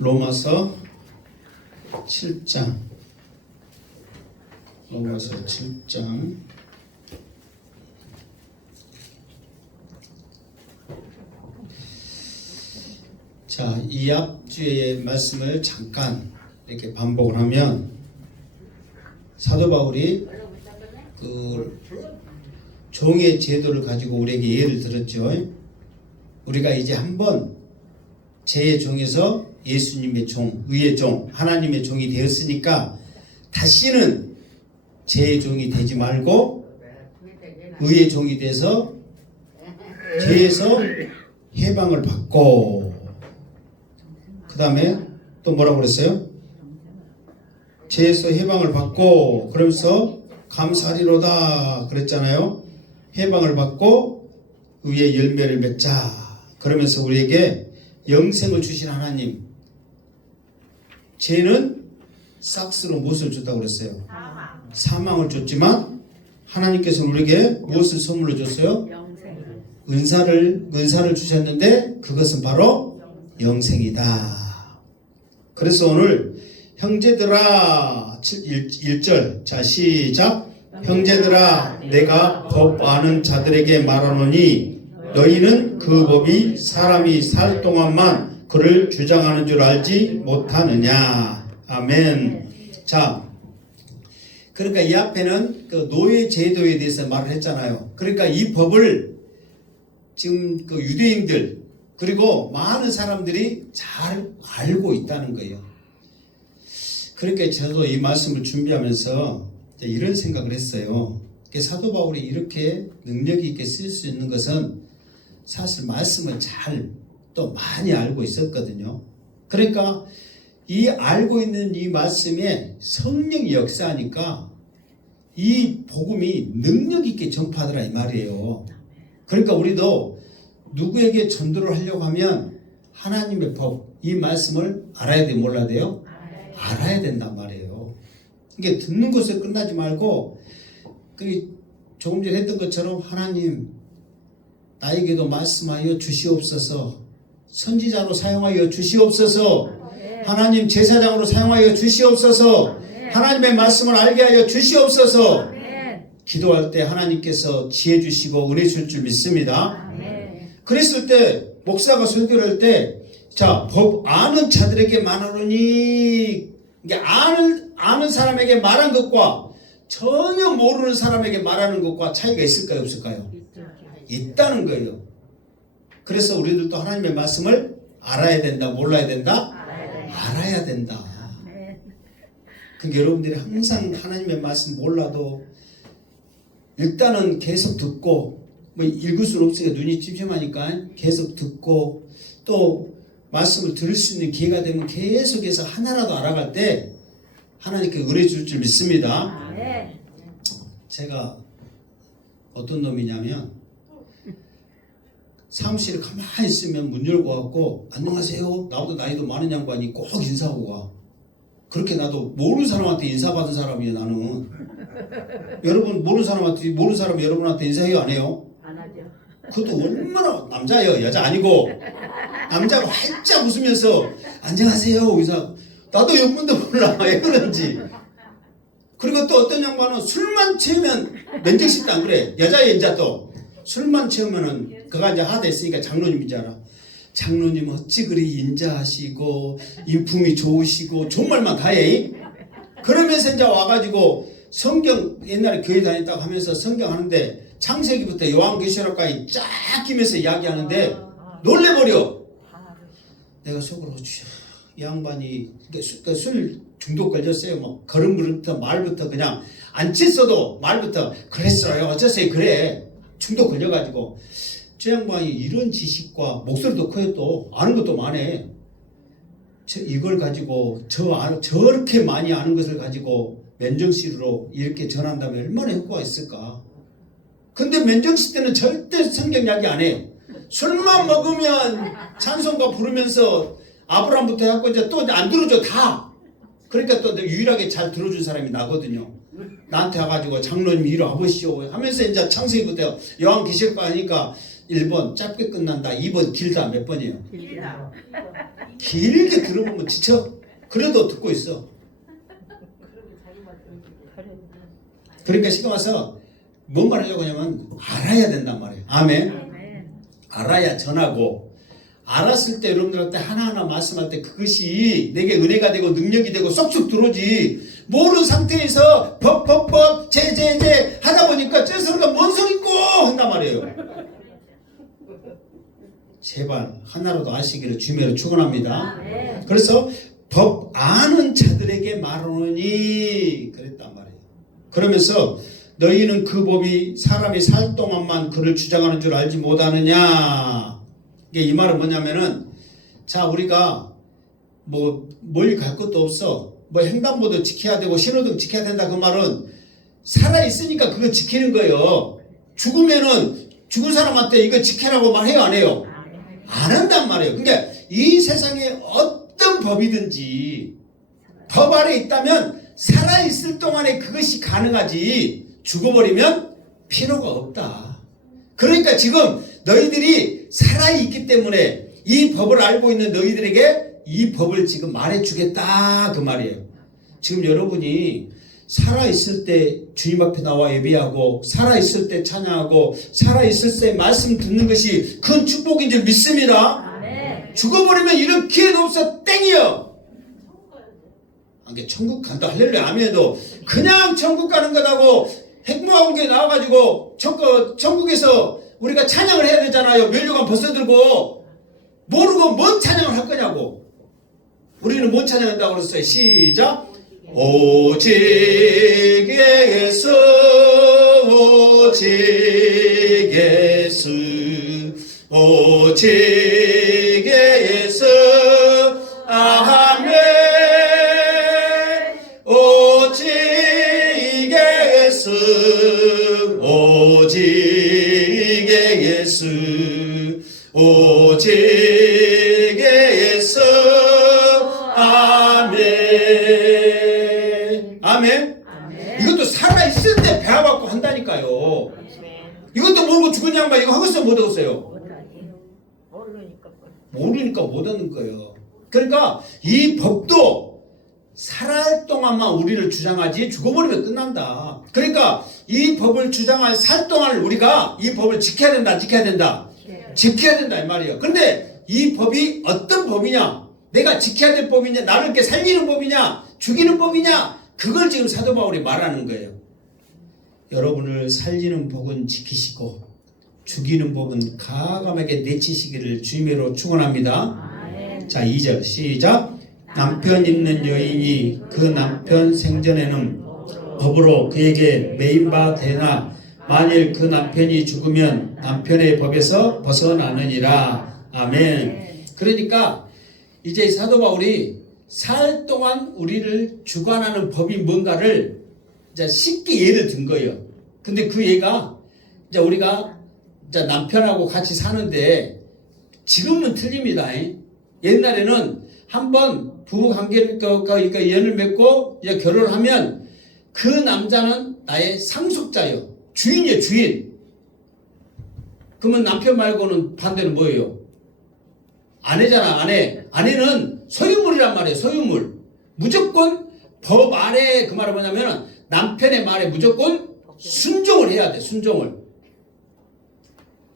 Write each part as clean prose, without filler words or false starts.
로마서 7장. 로마서 7장. 자, 이 앞주의 말씀을 잠깐 이렇게 반복을 하면 사도 바울이 그 종의 제도를 가지고 우리에게 예를 들었죠. 우리가 이제 한번 제 종에서 예수님의 종, 의의 종, 하나님의 종이 되었으니까 다시는 제 종이 되지 말고 의의 종이 돼서 죄에서 해방을 받고, 그 다음에 또 뭐라고 그랬어요? 죄에서 해방을 받고, 그러면서 감사리로다 그랬잖아요. 해방을 받고 의의 열매를 맺자. 그러면서 우리에게 영생을 주신 하나님, 죄는 싹스로 무엇을 줬다고 그랬어요? 사망을 줬지만 하나님께서는 우리에게 무엇을 선물로 줬어요? 은사를 주셨는데 그것은 바로 영생이다. 그래서 오늘 형제들아 1절, 자 시작. 형제들아 내가 법 아는 자들에게 말하노니 너희는 그 법이 사람이 살 동안만 그를 주장하는 줄 알지 못하느냐. 아멘. 자, 그러니까 이 앞에는 그 노예 제도에 대해서 말을 했잖아요. 그러니까 이 법을 지금 그 유대인들 그리고 많은 사람들이 잘 알고 있다는 거예요. 그러니까 저도 이 말씀을 준비하면서 이런 생각을 했어요. 사도 바울이 이렇게 능력 있게 쓸 수 있는 것은 사실 말씀을 잘 또 많이 알고 있었거든요. 그러니까 이 알고 있는 이 말씀에 성령이 역사하니까 이 복음이 능력 있게 전파하더라 이 말이에요. 그러니까 우리도 누구에게 전도를 하려고 하면 하나님의 법, 이 말씀을 알아야 돼, 몰라야 돼요? 알아야 된단 말이에요. 이게 듣는 것에 끝나지 말고 조금 전에 했던 것처럼 하나님 나에게도 말씀하여 주시옵소서, 선지자로 사용하여 주시옵소서, 하나님 제사장으로 사용하여 주시옵소서, 하나님의 말씀을 알게 하여 주시옵소서. 기도할 때 하나님께서 지혜 주시고 은혜 줄 줄 믿습니다. 그랬을 때 목사가 설교를 할 때 자, 법 아는 자들에게 말하노니, 이게 아는 사람에게 말한 것과 전혀 모르는 사람에게 말하는 것과 차이가 있을까요, 없을까요? 있다는 거예요. 그래서 우리들도 하나님의 말씀을 알아야 된다, 몰라야 된다? 알아야 된다. 그러니까 여러분들이 항상 하나님의 말씀 몰라도 일단은 계속 듣고, 뭐 읽을 수는 없으니까 눈이 찜찜하니까 계속 듣고, 또 말씀을 들을 수 있는 기회가 되면 계속해서 하나라도 알아갈 때 하나님께 은혜 줄 줄 믿습니다. 제가 어떤 놈이냐면 사무실에 가만히 있으면 문 열고 왔고 안녕하세요, 나보다 나이도 많은 양반이 꼭 인사하고 와. 그렇게 나도 모르는 사람한테 인사받은 사람이에요. 나는 여러분 모르는 사람이 여러분한테 인사해요, 안 해요? 안 하죠. 그것도 얼마나 남자예요, 여자 아니고. 남자가 활짝 웃으면서 안녕하세요 인사. 나도 영문도 몰라 왜 그런지. 그리고 또 어떤 양반은 술만 채우면 면접식 때 안 그래. 여자의 인자 또 술만 채우면은 그가 이제 하다 했으니까 장로님인 줄 알아. 장로님 어찌 그리 인자하시고 인품이 좋으시고 좋은 말만 다 해. 그러면서 이제 와가지고 성경, 옛날에 교회 다녔다고 하면서 성경 하는데 창세기부터 요한계시록까지 쫙 끼면서 이야기하는데 놀래버려. 내가 속으로 이 양반이 술 중독 걸렸어요. 뭐 걸음부터 말부터 그냥 안 쳤어도 말부터 그랬어요, 어쩌세요, 그래. 중독 걸려가지고 저 양반이 이런 지식과 목소리도 커요, 또 아는 것도 많네. 이걸 가지고 저렇게 많이 아는 것을 가지고 맨정신으로 이렇게 전한다면 얼마나 효과가 있을까. 근데 맨정신 때는 절대 성경 이야기 안 해요. 술만 먹으면 찬송가 부르면서 아브라함부터 해갖고 이제 또 안 들어줘 다. 그러니까 또 유일하게 잘 들어준 사람이 나거든요. 나한테 와가지고 장로님 이리 와보시오 하면서 이제 창세기부터 요한계시록 하니까 1번 짧게 끝난다. 2번 길다. 몇 번이에요? 길다. 길게 들어보면 지쳐. 그래도 듣고 있어. 그러니까 시간 와서 뭔 말하려고 하냐면 알아야 된단 말이에요. 아멘. 알아야 전하고, 알았을 때 여러분들한테 하나하나 말씀할 때 그것이 내게 은혜가 되고 능력이 되고 쏙쏙 들어오지. 모르는 상태에서 법 제 하다 보니까 저 소리가 뭔 소리고 한단 말이에요. 제발 하나라도 아시기를 주매로 축원합니다. 그래서 법 아는 자들에게 말하노니 그랬단 말이에요. 그러면서 너희는 그 법이 사람이 살 동안만 그를 주장하는 줄 알지 못하느냐. 이게 이 말은 뭐냐면은, 자, 우리가 뭐 멀리 갈 것도 없어. 뭐 횡단보도 지켜야 되고 신호등 지켜야 된다. 그 말은 살아 있으니까 그거 지키는 거예요. 죽으면은 죽은 사람한테 이거 지키라고 말해요, 안 해요? 안 한단 말이에요. 그러니까 이 세상에 어떤 법이든지 법 아래 있다면 살아 있을 동안에 그것이 가능하지, 죽어버리면 필요가 없다. 그러니까 지금 너희들이 살아있기 때문에 이 법을 알고 있는 너희들에게 이 법을 지금 말해주겠다 그 말이에요. 지금 여러분이 살아있을 때 주님 앞에 나와 예배하고, 살아있을 때 찬양하고, 살아있을 때 말씀 듣는 것이 큰 축복인 줄 믿습니다. 죽어버리면 이런 기회도 없어. 땡이요. 천국 간다 할렐루야 아멘도 그냥 천국 가는 거다고 핵무학원교회 나와가지고 천국에서 우리가 찬양을 해야 되잖아요. 면류관 벗어들고 모르고 뭔 찬양을 할 거냐고. 우리는 뭔 찬양한다고 그랬어요. 시작. 오직 예수 오직 예수 오직 예수 아멘 오직 예수 오직 예수 오직 예수 아멘. 아멘. 이것도 살아있을 때 배워갖고 한다니까요. 이것도 모르고 죽은 양반 이거 하겠어요? 못 하겠어요? 모르니까 못 하는 거예요. 그러니까 이 법도 살아할 동안만 우리를 주장하지 죽어버리면 끝난다. 그러니까 이 법을 주장할 살 동안 우리가 이 법을 지켜야 된다. 안 지켜야 된다. 지켜야 된다 이 말이에요. 그런데 이 법이 어떤 법이냐, 내가 지켜야 될 법이냐, 나를 이렇게 살리는 법이냐, 죽이는 법이냐, 그걸 지금 사도 바울이 말하는 거예요. 여러분을 살리는 법은 지키시고 죽이는 법은 가감하게 내치시기를 주님으로 축원합니다. 자, 2절 시작. 남편 있는 여인이 그 남편 생전에는 법으로 그에게 매인 바 되나 만일 그 남편이 죽으면 남편의 법에서 벗어나느니라. 아멘. 그러니까 이제 사도 바울이 살 동안 우리를 주관하는 법이 뭔가를 이제 쉽게 예를 든 거예요. 근데 그 예가 이제 우리가 이제 남편하고 같이 사는데 지금은 틀립니다. 옛날에는 한번 부부 관계를 그러니까 연을 맺고 이제 결혼을 하면 그 남자는 나의 상속자예요. 주인이에요, 주인. 그러면 남편 말고는 반대는 뭐예요? 아내잖아, 아내. 아내는 소유물이란 말이에요, 소유물. 무조건 법 아래 그 말은 뭐냐면 남편의 말에 무조건 순종을 해야 돼, 순종을.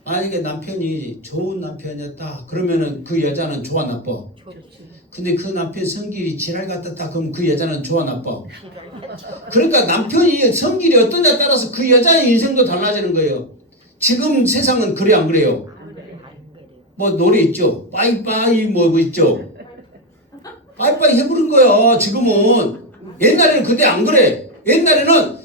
만약에 남편이 좋은 남편이었다. 그러면은 그 여자는 좋아, 나빠? 근데 그 남편 성질이 지랄 같았다. 그럼 그 여자는 좋아, 나빠? 그러니까 남편이 성질이 어떠냐에 따라서 그 여자의 인생도 달라지는 거예요. 지금 세상은 그래, 안 그래요? 뭐 노래 있죠. 빠이빠이 뭐 있죠. 빠이빠이 해부른 거야 지금은. 옛날에는 근데 안 그래. 옛날에는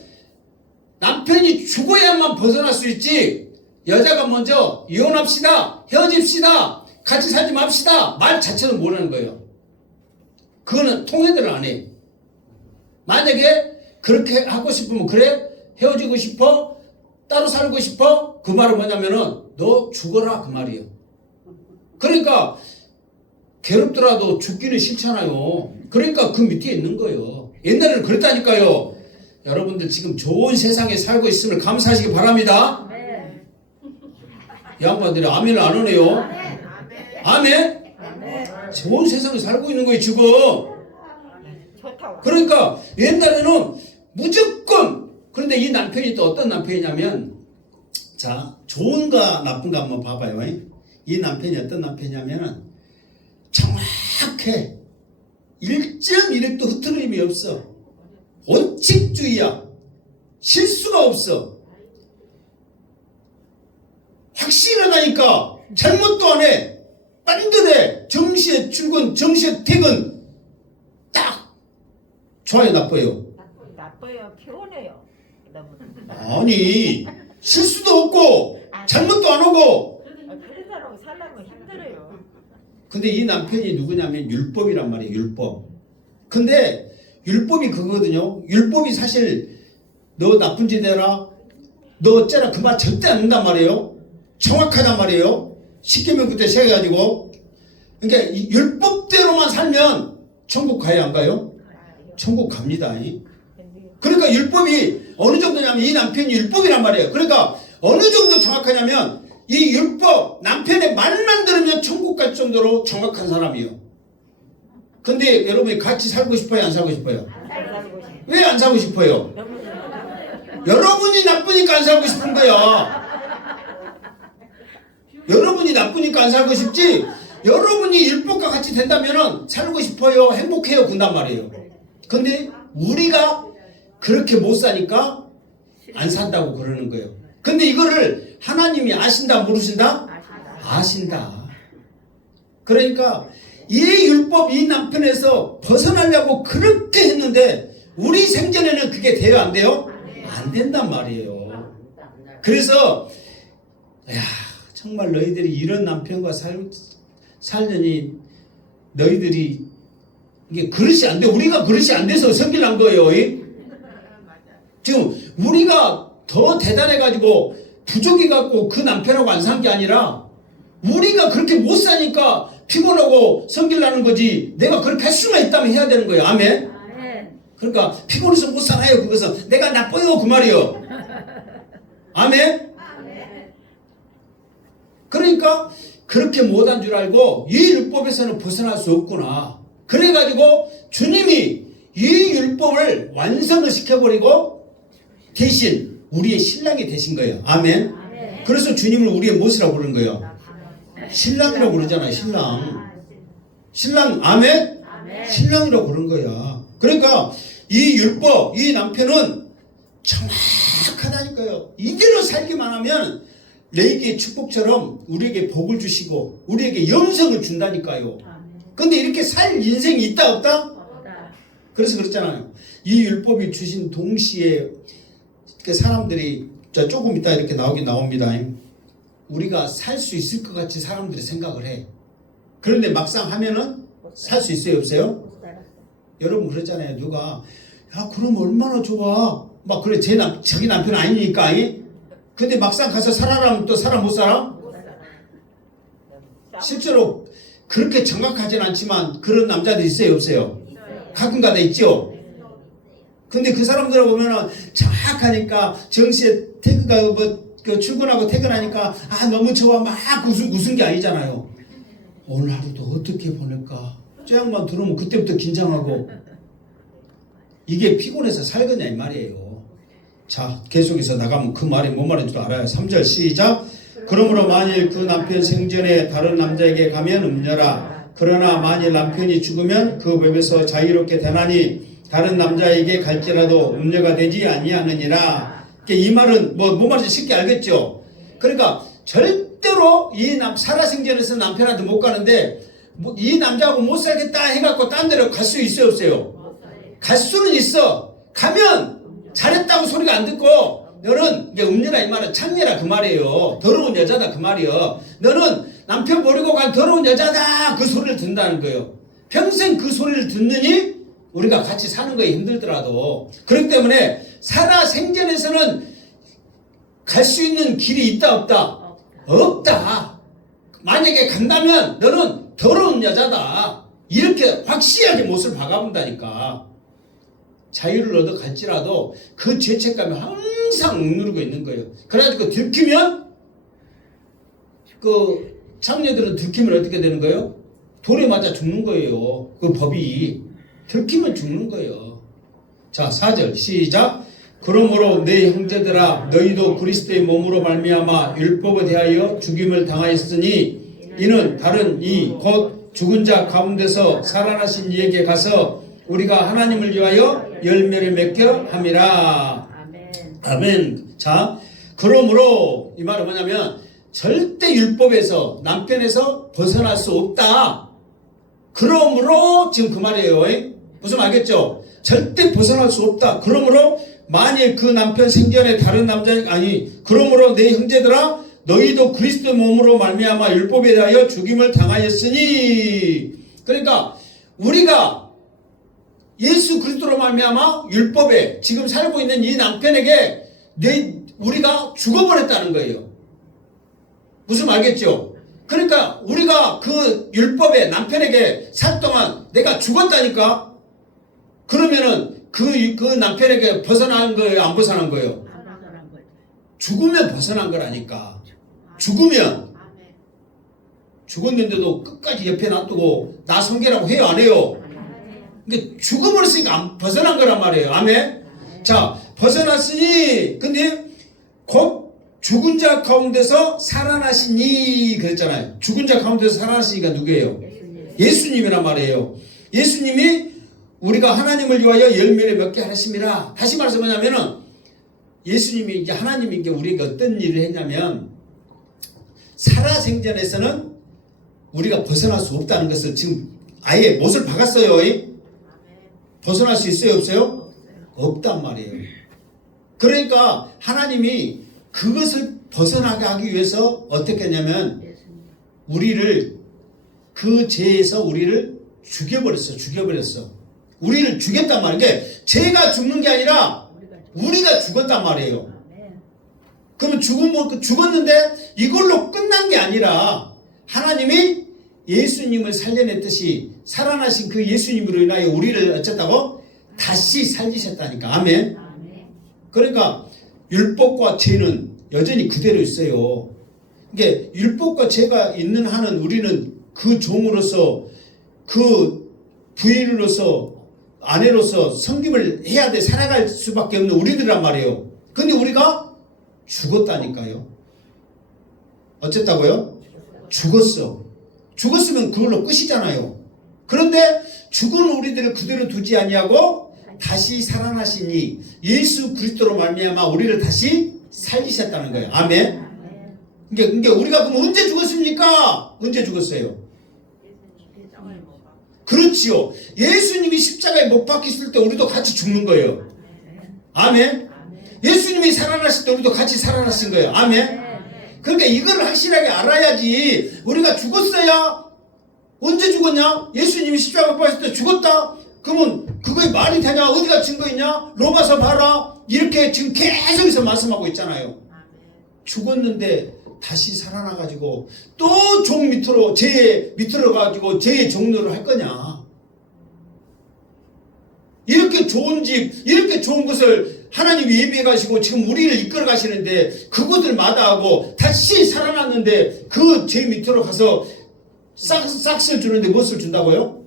남편이 죽어야만 벗어날 수 있지, 여자가 먼저 이혼합시다, 헤어집시다, 같이 살지 맙시다 말 자체는 모르는 거예요. 그거는 통해들을 안 해. 만약에 그렇게 하고 싶으면, 그래 헤어지고 싶어, 따로 살고 싶어, 그 말은 뭐냐면은 너 죽어라 그 말이에요. 그러니까 괴롭더라도 죽기는 싫잖아요. 그러니까 그 밑에 있는 거예요. 옛날에는 그랬다니까요. 여러분들 지금 좋은 세상에 살고 있음을 감사하시기 바랍니다. 양반들이 아멘을 안 하네요. 아멘. 아멘? 아멘. 좋은 세상에 살고 있는 거예요 지금. 좋다고. 그러니까 옛날에는 무조건. 그런데 이 남편이 또 어떤 남편이냐면, 자, 좋은가 나쁜가 한번 봐봐요. 이 남편이 어떤 남편이냐면 정확해. 1.1획도 흐트러짐이 없어. 원칙주의야. 실수가 없어. 확실하다니까. 잘못도 안 해. 빤듯해. 정시에 출근, 정시에 퇴근. 딱. 좋아요, 나빠요? 나빠요. 피곤해요. 너무. 아니, 실수도 없고 잘못도 안 하고. 그런 사람하고 살려면 힘들어요. 근데 이 남편이 누구냐면 율법이란 말이에요. 율법. 근데 율법이 그거거든요. 율법이 사실 너 나쁜 짓 해라, 너 어쩌라, 그 말 절대 안 한단 말이에요. 정확하단 말이에요. 십계명 그때 세워가지고. 그러니까 이 율법대로만 살면 천국 가야 안 가요? 천국 갑니다. 그러니까 율법이 어느 정도냐면 이 남편이 율법이란 말이에요. 그러니까 어느 정도 정확하냐면 이 율법, 남편의 말만 들으면 천국 갈 정도로 정확한 사람이에요. 근데 여러분이 같이 살고 싶어요? 안 살고 싶어요? 왜 안 살고 싶어요? 여러분이 나쁘니까 안 살고 싶은 거야. 여러분이 나쁘니까 안 살고 싶지, 여러분이 율법과 같이 된다면 살고 싶어요, 행복해요, 그런단 말이에요. 근데 우리가 그렇게 못 사니까 안 산다고 그러는 거예요. 근데 이거를 하나님이 아신다, 모르신다? 아신다. 그러니까 이 율법, 이 남편에서 벗어나려고 그렇게 했는데 우리 생전에는 그게 돼요, 안 돼요? 안 된단 말이에요. 그래서 야, 정말 너희들이 이런 남편과 살려니 너희들이 이게 그릇이 안 돼. 우리가 그릇이 안 돼서 성질난 거예요. 지금 우리가 더 대단해가지고 부족해갖고 그 남편하고 안 산 게 아니라 우리가 그렇게 못 사니까 피곤하고 성질나는 거지. 내가 그렇게 할 수만 있다면 해야 되는 거예요. 아멘? 그러니까 피곤해서 못 살아요. 그것은 내가 나빠요. 그 말이요. 아멘? 그러니까 그렇게 못한 줄 알고 이 율법에서는 벗어날 수 없구나. 그래가지고 주님이 이 율법을 완성을 시켜버리고 대신 우리의 신랑이 되신 거예요. 아멘? 그래서 주님을 우리의 무엇이라고 부르는 거예요? 신랑이라고 그러잖아요. 신랑. 아멘? 신랑이라고 그런 거야. 그러니까 이 율법, 이 남편은 정확하다니까요. 이대로 살기만 하면 레이기의 축복처럼 우리에게 복을 주시고 우리에게 영생을 준다니까요. 근데 이렇게 살 인생이 있다 없다? 그래서 그랬잖아요. 이 율법이 주신 동시에 사람들이 조금 이따 이렇게 나옵니다. 우리가 살 수 있을 것 같이 사람들이 생각을 해. 그런데 막상 하면은 살 수 있어요, 없어요? 여러분 그랬잖아요. 누가 야 그럼 얼마나 좋아. 막 그래 자기 남편 아니니까. 근데 막상 가서 살아라면 또 살아 못 살아? 실제로 그렇게 정확하진 않지만 그런 남자들이 있어요, 없어요? 가끔가다 있죠. 근데 그 사람들 보면은 정확하니까 정시에 출근하고 퇴근하니까 너무 좋아 막 웃은 게 아니잖아요. 오늘 하루도 어떻게 보낼까? 저 양반 들으면 그때부터 긴장하고 이게 피곤해서 살겠냐 이 말이에요. 자, 계속해서 나가면 그 말이 뭔 말인 줄 알아요. 3절 시작. 그러므로 만일 그 남편 생전에 다른 남자에게 가면 음녀라. 그러나 만일 남편이 죽으면 그 법에서 자유롭게 되나니 다른 남자에게 갈지라도 음녀가 되지 아니하느니라. 이 말은 뭐 말인지 쉽게 알겠죠. 그러니까 절대로 이 살아생전에서 남편한테 못 가는데 이 남자하고 못 살겠다 해갖고 딴 데로 갈 수 있어요, 없어요? 갈 수는 있어. 가면 잘했다고 소리가 안 듣고 너는 이게 음녀라 이 말은 창녀라 그 말이에요. 더러운 여자다 그 말이에요. 너는 남편 버리고 간 더러운 여자다 그 소리를 듣는다는 거예요. 평생 그 소리를 듣느니 우리가 같이 사는 거에 힘들더라도. 그렇기 때문에 살아생전에서는 갈 수 있는 길이 있다 없다? 없다. 만약에 간다면 너는 더러운 여자다. 이렇게 확실하게 못을 박아본다니까. 자유를 얻어 갈지라도 그 죄책감이 항상 억누르고 있는 거예요. 그래가지고 들키면 그 장녀들은 들키면 어떻게 되는 거예요? 돌에 맞아 죽는 거예요. 그 법이 들키면 죽는 거예요. 자, 4절 시작. 그러므로 내 형제들아 너희도 그리스도의 몸으로 말미암아 율법에 대하여 죽임을 당하였으니 이는 다른 이 곧 죽은 자 가운데서 살아나신 이에게 가서 우리가 하나님을 위하여 열매를 맺게 함이라. 아멘. 자, 그러므로 이 말은 뭐냐면 절대 율법에서 남편에서 벗어날 수 없다. 그러므로 지금 그 말이에요. 무슨 말 알겠죠? 절대 벗어날 수 없다. 그러므로 만일 그 남편 생전에 다른 남자 아니 그러므로 내 형제들아 너희도 그리스도 몸으로 말미암아 율법에 대하여 죽임을 당하였으니 그러니까 우리가 예수 그리스도로 말미암아 율법에 지금 살고 있는 이 남편에게 우리가 죽어버렸다는 거예요. 무슨 말 알겠죠? 그러니까 우리가 그 율법에 남편에게 살 동안 내가 죽었다니까 그러면은 그 남편에게 벗어난 거예요? 안 벗어난 거예요? 죽으면 벗어난 거라니까. 죽으면 죽었는데도 끝까지 옆에 놔두고 나 성계라고 해요? 안 해요? 그러니까 죽어버렸으니까 안 벗어난 거란 말이에요. 아멘? 자, 벗어났으니 근데 곧 죽은 자 가운데서 살아나시니 그랬잖아요. 죽은 자 가운데서 살아나시니까 누구예요? 예수님이란 말이에요. 예수님이 우리가 하나님을 위하여 열매를 맺게 하심이라. 다시 말해서 뭐냐면은 예수님이 이제 하나님이 이제 우리에게 어떤 일을 했냐면 살아생전에서는 우리가 벗어날 수 없다는 것을 지금 아예 못을 박았어요. 벗어날 수 있어요? 없어요? 없단 말이에요. 그러니까 하나님이 그것을 벗어나게 하기 위해서 어떻게 했냐면 우리를 그 죄에서 우리를 죽여버렸어. 우리를 죽였단 말이에요. 그러니까 죄가 죽는 게 아니라 우리가 죽었단 말이에요. 그러면 죽었는데 이걸로 끝난 게 아니라 하나님이 예수님을 살려냈듯이 살아나신 그 예수님으로 인하여 우리를 어쨌다고? 다시 살리셨다니까. 아멘. 그러니까 율법과 죄는 여전히 그대로 있어요. 그러니까 율법과 죄가 있는 한은 우리는 그 종으로서 그 부인으로서 아내로서 섬김을 해야 돼 살아갈 수밖에 없는 우리들란 말이에요. 근데 우리가 죽었다니까요. 어쨌다고요? 죽었으면 그걸로 끝이잖아요. 그런데 죽은 우리들을 그대로 두지 아니하고 다시 살아나시니 예수 그리스도로 말미암아 우리를 다시 살리셨다는 거예요. 아멘. 그러니까 우리가 그럼 언제 죽었습니까? 언제 죽었어요? 그렇지요. 예수님이 십자가에 못 박히실 때 우리도 같이 죽는 거예요. 아멘. 예수님이 살아나실 때 우리도 같이 살아나신 거예요. 아멘. 그러니까 이걸 확실하게 알아야지. 우리가 죽었어야 언제 죽었냐? 예수님이 십자가에 못 박혔을 때 죽었다? 그러면 그거에 말이 되냐? 어디가 증거 있냐? 로마서 봐라. 이렇게 지금 계속해서 말씀하고 있잖아요. 죽었는데 다시 살아나가지고 또 종 밑으로 죄의 밑으로 가지고 죄의 종로를 할 거냐? 이렇게 좋은 집, 이렇게 좋은 것을 하나님이 예비해 가시고 지금 우리를 이끌어 가시는데 그것을 마다하고 다시 살아났는데 그 죄 밑으로 가서 싹을 주는데 무엇을 준다고요?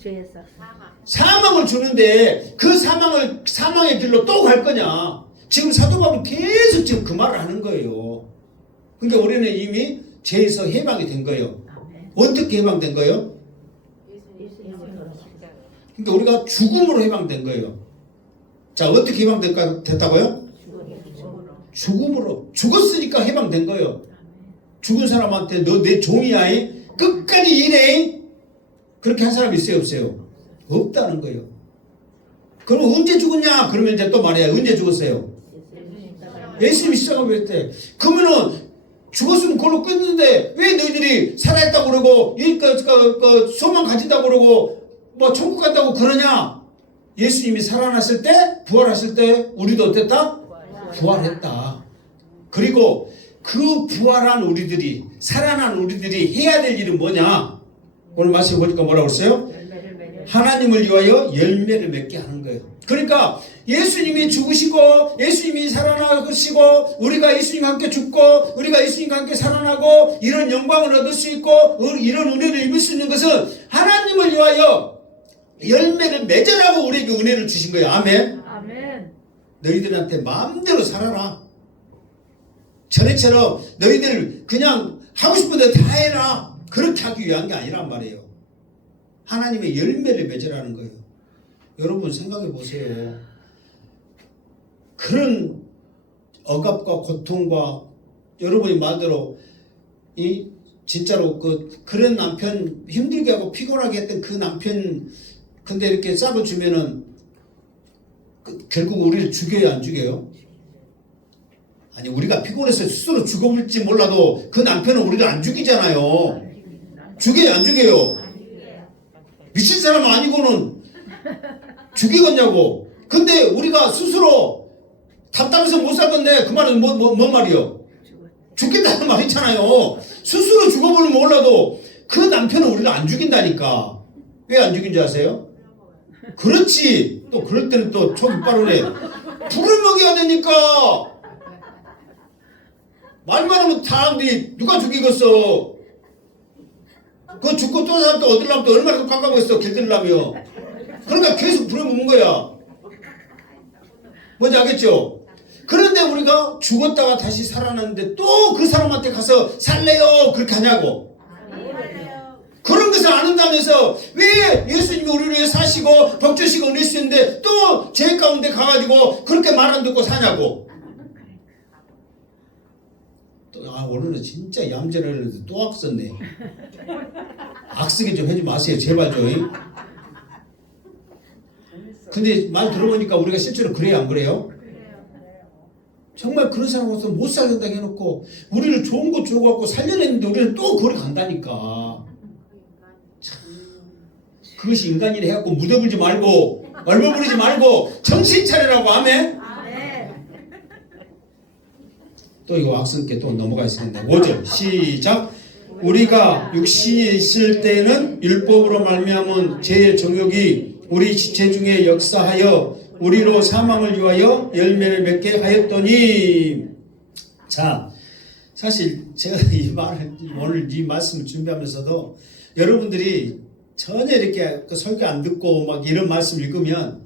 죄의 싹. 사망을 주는데 그 사망의 길로 또 갈 거냐? 지금 사도 바울은 계속 지금 그 말을 하는 거예요. 그러니까 우리는 이미 죄에서 해방이 된 거예요. 어떻게 해방된 거예요? 그러니까 우리가 죽음으로 해방된 거예요. 자, 어떻게 됐다고요? 죽음으로. 죽었으니까 해방된 거예요. 죽은 사람한테 너 내 종이야. 끝까지 일해. 그렇게 한 사람이 있어요? 없어요? 없다는 거예요. 그럼 언제 죽었냐? 그러면 이제 또 말해요. 언제 죽었어요? 예수님이 십자가에 때. 그러면은 죽었으면 그걸로 끝는데 왜 너희들이 살아있다고 그러고 소망 가진다고 그러고 뭐 천국 간다고 그러냐? 예수님이 살아났을 때 부활하실 때 우리도 어땠다? 부활했다. 그리고 그 부활한 우리들이 살아난 우리들이 해야 될 일은 뭐냐? 오늘 말씀 보니까 뭐라고 했어요? 하나님을 위하여 열매를 맺게 하는 거예요. 그러니까 예수님이 죽으시고 예수님이 살아나시고 우리가 예수님과 함께 죽고 우리가 예수님과 함께 살아나고 이런 영광을 얻을 수 있고 이런 은혜를 입을 수 있는 것은 하나님을 위하여 열매를 맺으라고 우리에게 은혜를 주신 거예요. 아멘. 아멘. 너희들한테 마음대로 살아라. 전에처럼 너희들 그냥 하고 싶은 대로 다 해라. 그렇게 하기 위한 게 아니란 말이에요. 하나님의 열매를 맺으라는 거예요. 여러분 생각해 보세요. 그런 억압과 고통과 여러분이 말대로 이 진짜로 그런 남편 힘들게 하고 피곤하게 했던 그 남편 근데 이렇게 싹을 주면은 결국 우리를 죽여요 안 죽여요? 아니 우리가 피곤해서 스스로 죽어볼지 몰라도 그 남편은 우리를 안 죽이잖아요. 죽여요 안 죽여요? 미친 사람 아니고는 죽이겠냐고. 근데 우리가 스스로 답답해서 못 살건데 그 말은 뭔 말이요? 죽겠다는 말 있잖아요. 스스로 죽어보면 몰라도 그 남편은 우리를 안 죽인다니까. 왜 안 죽인 줄 아세요? 그렇지. 또 그럴 때는 또 촉이 빠르네. 불을 먹여야 되니까. 말만 하면 다한데 누가 죽이겠어. 그거 죽고 또 사람 또 얻으려면 또 얼마나 더 깜깜했어. 길들려면. 그러니까 계속 불을 먹는 거야. 뭔지 알겠죠? 그런데 우리가 죽었다가 다시 살아났는데 또 그 사람한테 가서 살래요 그렇게 하냐고. 그런 것을 아는다면서 왜 예수님이 우리를 위해 사시고 벅주시고 은혜 주시는데 또 죄 가운데 가가지고 그렇게 말 안 듣고 사냐고. 오늘은 진짜 얌전을 했는데 또 악쓰네. 악쓰기 좀 해지 마세요 제발 좀. 근데 말 들어보니까 우리가 실제로 그래요 안 그래요? 정말 그런 사람으로서 못 살린다고 해놓고 우리를 좋은 거 줘갖고 살려냈는데 우리는 또 거기 간다니까. 참, 그것이 인간이라 해갖고 무대불지 말고 얼버무리지 말고 정신 차리라고. 아멘. 또 이거 악성께 또 넘어가 있습니다. 5절 시작. 우리가 육신이 있을 때에는 율법으로 말미암은 죄의 정욕이 우리 지체 중에 역사하여 우리로 사망을 위하여 열매를 맺게 하였더니. 자, 사실 제가 이 말을 오늘 이 말씀을 준비하면서도 여러분들이 전혀 이렇게 설교 안 듣고 막 이런 말씀 읽으면